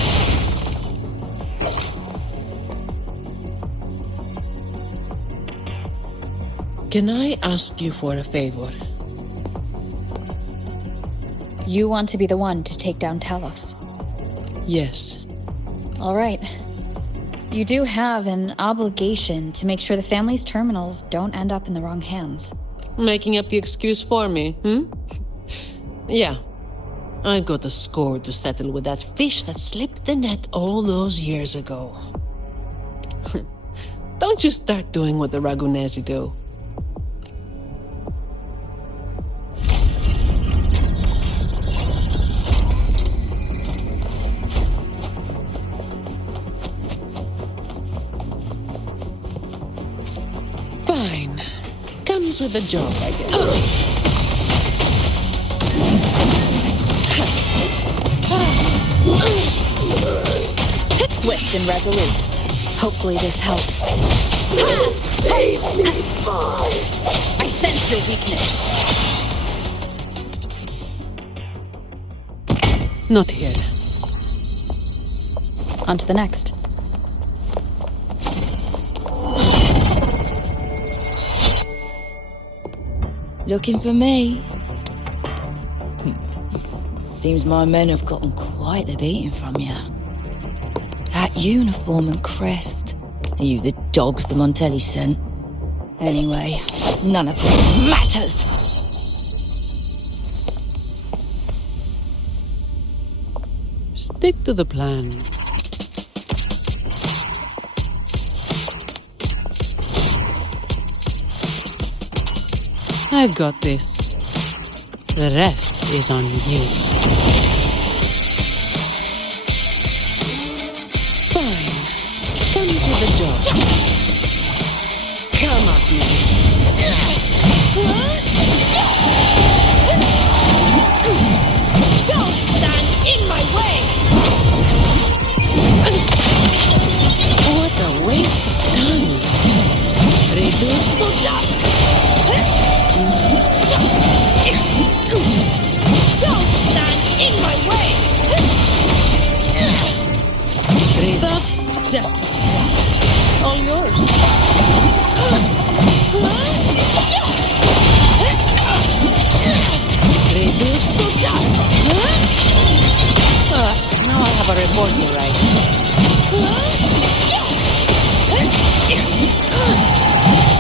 Can I ask you for a favor? You want to be the one to take down Talos. Yes. All right. You do have an obligation to make sure the family's terminals don't end up in the wrong hands. Making up the excuse for me, Yeah. I've got a score to settle with that fish that slipped the net all those years ago. Don't you start doing what the Ragunesi do. Fine. Comes with the job, I guess. Swift and resolute. Hopefully this helps. I sense your weakness. Not here. On to the next. Looking for me? Seems my men have gotten quite the beating from you. That uniform and crest. Are you the dogs the Montelli sent? Anyway, none of it matters. Stick to the plan. I've got this. The rest is on you. Fine. Comes with the job. Come at me. Don't stand in my way! What a waste of time. Reduce to dust. Don't stand in my way! That's just a scratch. All yours. Reduce to dust. Now I have a report to write.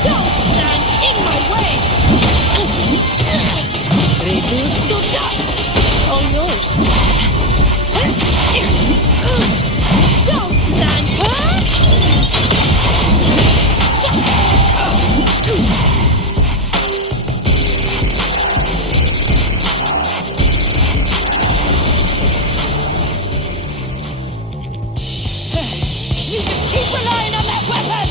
Don't stand in my way! Reduced to dust. All yours. Don't stand, You just keep relying on that weapon!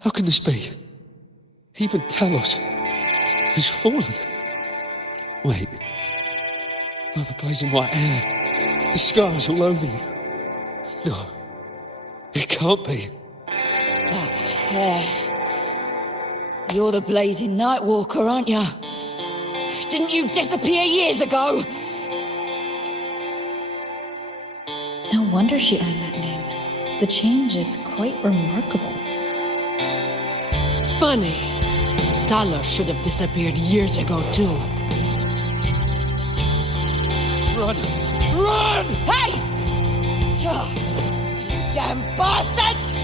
How can this be? Even Talos has fallen. Wait. Oh, the blazing white hair. The scars all over you. No. It can't be. That hair. You're the blazing Nightwalker, aren't you? Didn't you disappear years ago? No wonder she earned that name. The change is quite remarkable. Funny. Talos should have disappeared years ago, too. Run! Run! Hey! You damn bastards!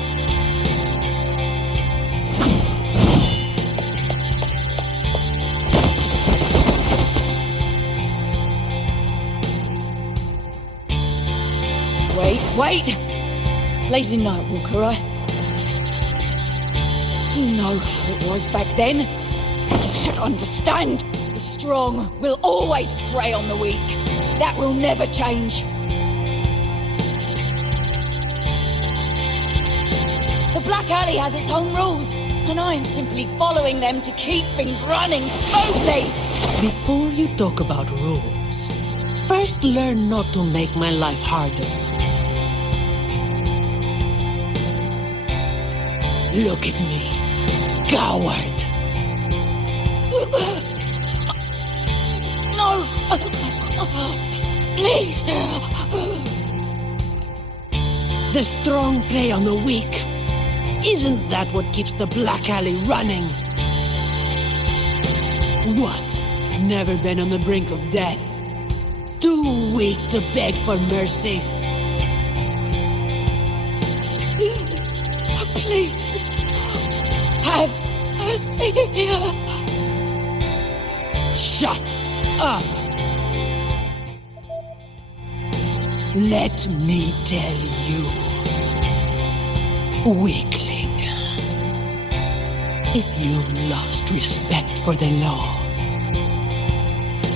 Wait! Lazy Nightwalker, right? You know how it was back then. You should understand. The strong will always prey on the weak. That will never change. The Black Alley has its own rules, and I am simply following them to keep things running smoothly. Before you talk about rules, first learn not to make my life harder. Look at me, coward. No! Please! The strong prey on the weak. Isn't that what keeps the Black Alley running? What? Never been on the brink of death? Too weak to beg for mercy? Please! Have mercy! Shut up! Let me tell you, weakling, if you lost respect for the law,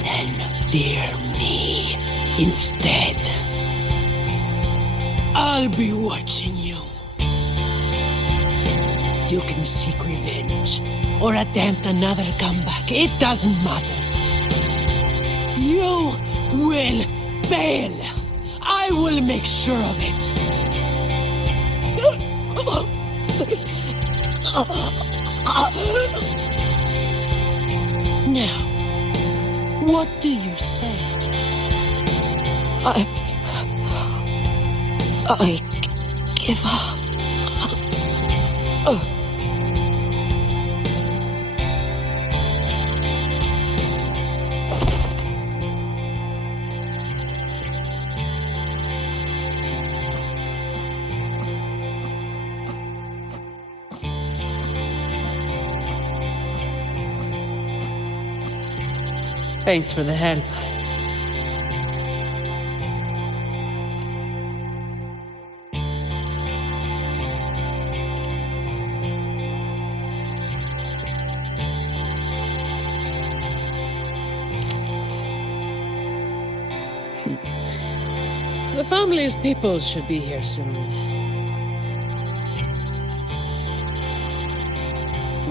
then fear me instead. I'll be watching you. You can seek revenge or attempt another comeback. It doesn't matter. You will fail. I will make sure of it. Now, what do you say? I give up. Thanks for the help. The family's people should be here soon.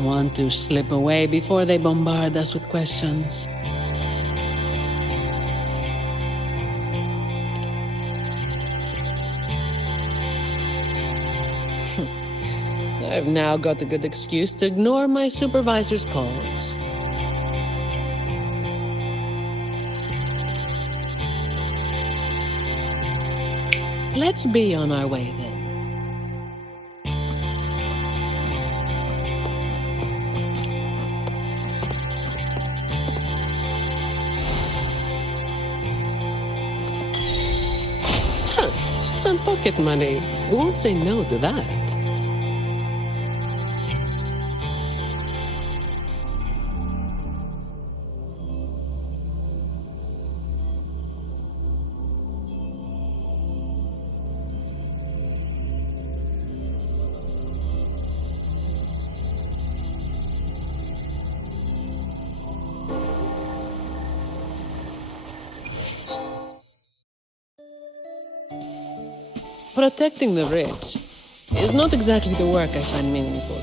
Want to slip away before they bombard us with questions. I've now got a good excuse to ignore my supervisor's calls. Let's be on our way then. Huh, some pocket money. Won't say no to that. Protecting the rich is not exactly the work I find meaningful.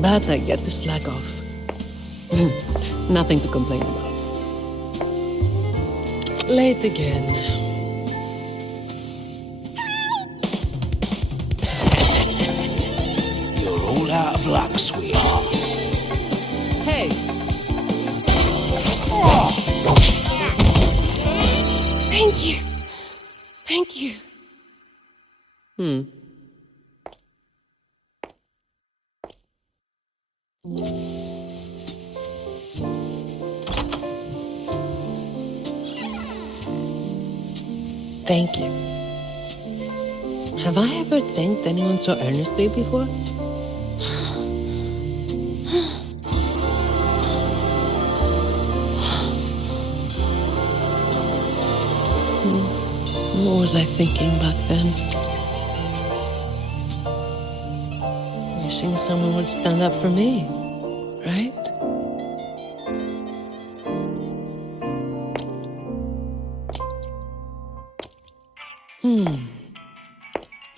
But I get to slack off. Nothing to complain about. Late again. You're all out of luck, sweetheart. Hey! Thank you. Thank you. Thank you. Have I ever thanked anyone so earnestly before? What was I thinking back then? Wishing someone would stand up for me, right?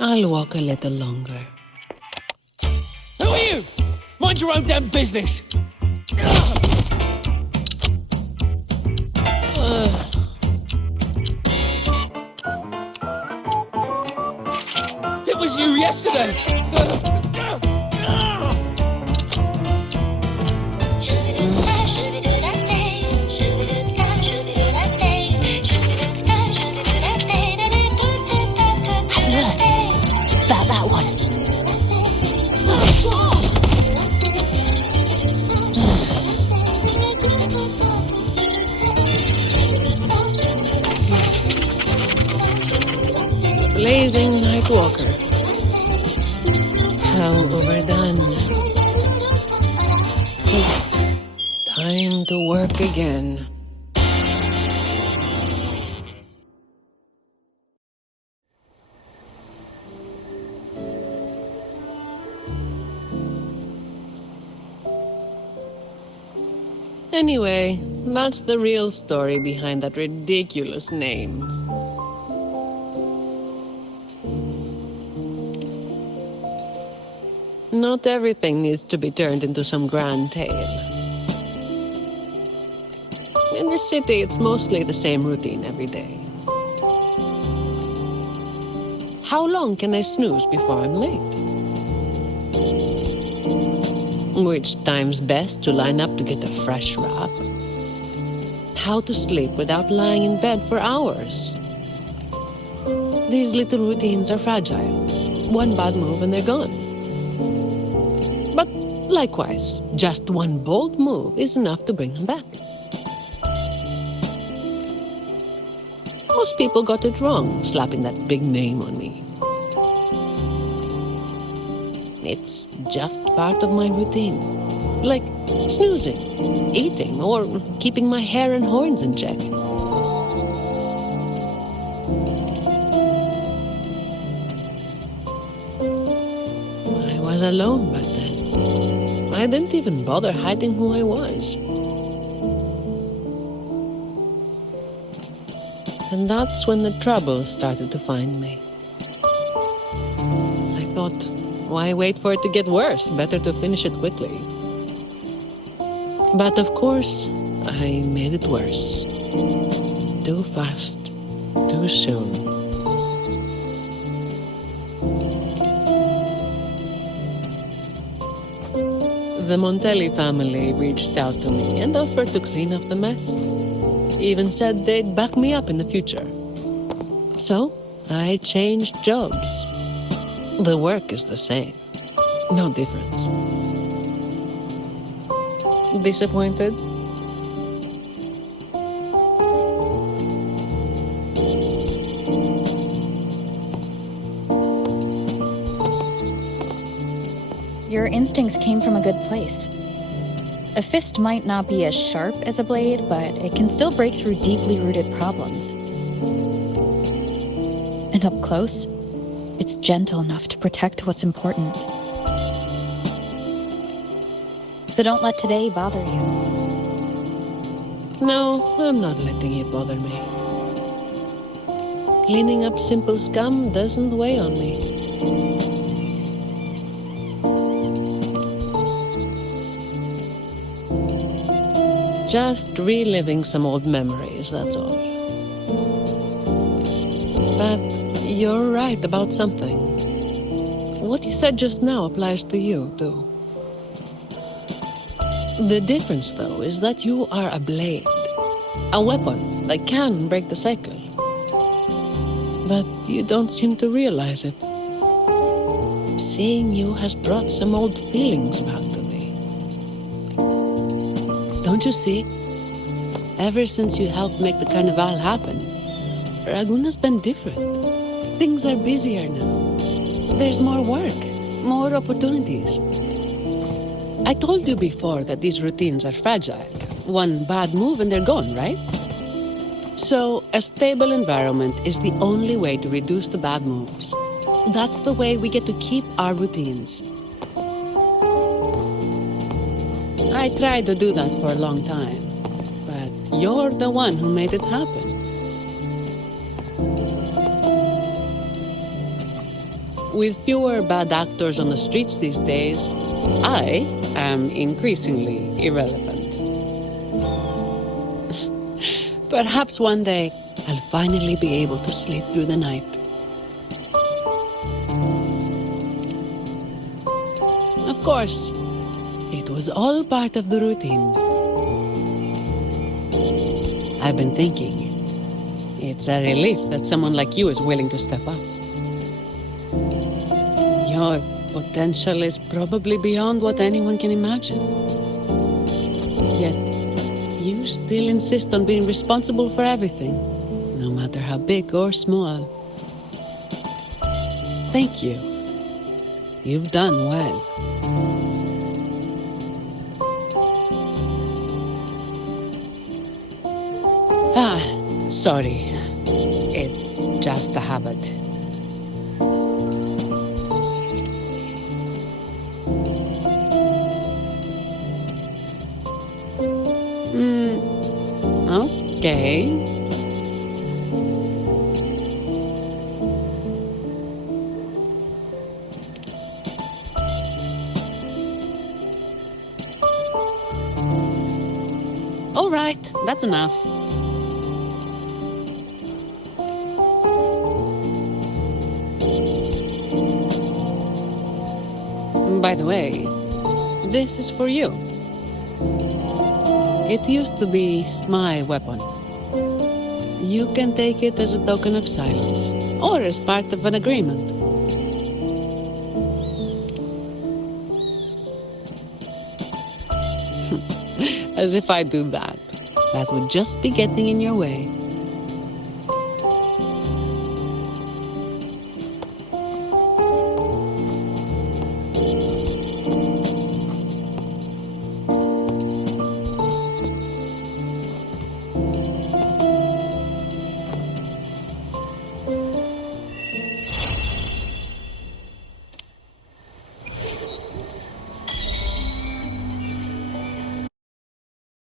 I'll walk a little longer. Who are you? Mind your own damn business. It was you yesterday. About that one. Blazing night walker. How overdone. Time to work again. Anyway, that's the real story behind that ridiculous name. Not everything needs to be turned into some grand tale. In this city, it's mostly the same routine every day. How long can I snooze before I'm late? Which time's best to line up to get a fresh wrap? How to sleep without lying in bed for hours? These little routines are fragile. One bad move and they're gone. But likewise, just one bold move is enough to bring them back. Most people got it wrong, slapping that big name on me. It's just part of my routine. Like Snoozing, eating, or keeping my hair and horns in check. I was alone back then. I didn't even bother hiding who I was. And that's when the trouble started to find me. I thought, why wait for it to get worse? Better to finish it quickly. But of course, I made it worse. Too fast, too soon. The Montelli family reached out to me and offered to clean up the mess. Even said they'd back me up in the future. So, I changed jobs. The work is the same. No difference. Disappointed? Your instincts came from a good place. A fist might not be as sharp as a blade, but it can still break through deeply rooted problems. And up close, it's gentle enough to protect what's important. So don't let today bother you. No, I'm not letting it bother me. Cleaning up simple scum doesn't weigh on me. Just reliving some old memories, that's all. But you're right about something. What you said just now applies to you, too. The difference, though, is that you are a blade. A weapon that can break the cycle. But you don't seem to realize it. Seeing you has brought some old feelings back to me. Don't you see? Ever since you helped make the carnival happen, Raguna's been different. Things are busier now. There's more work, more opportunities. I told you before that these routines are fragile. One bad move and they're gone, right? So, a stable environment is the only way to reduce the bad moves. That's the way we get to keep our routines. I tried to do that for a long time, but you're the one who made it happen. With fewer bad actors on the streets these days, I am increasingly irrelevant. Perhaps one day I'll finally be able to sleep through the night. Of course, it was all part of the routine. I've been thinking, it's a relief that someone like you is willing to step up. Your potential is probably beyond what anyone can imagine. Yet, you still insist on being responsible for everything, no matter how big or small. Thank you. You've done well. Sorry. It's just a habit. Okay. All right, that's enough. By the way, this is for you. It used to be my weapon. You can take it as a token of silence, or as part of an agreement. As if I do that. That would just be getting in your way.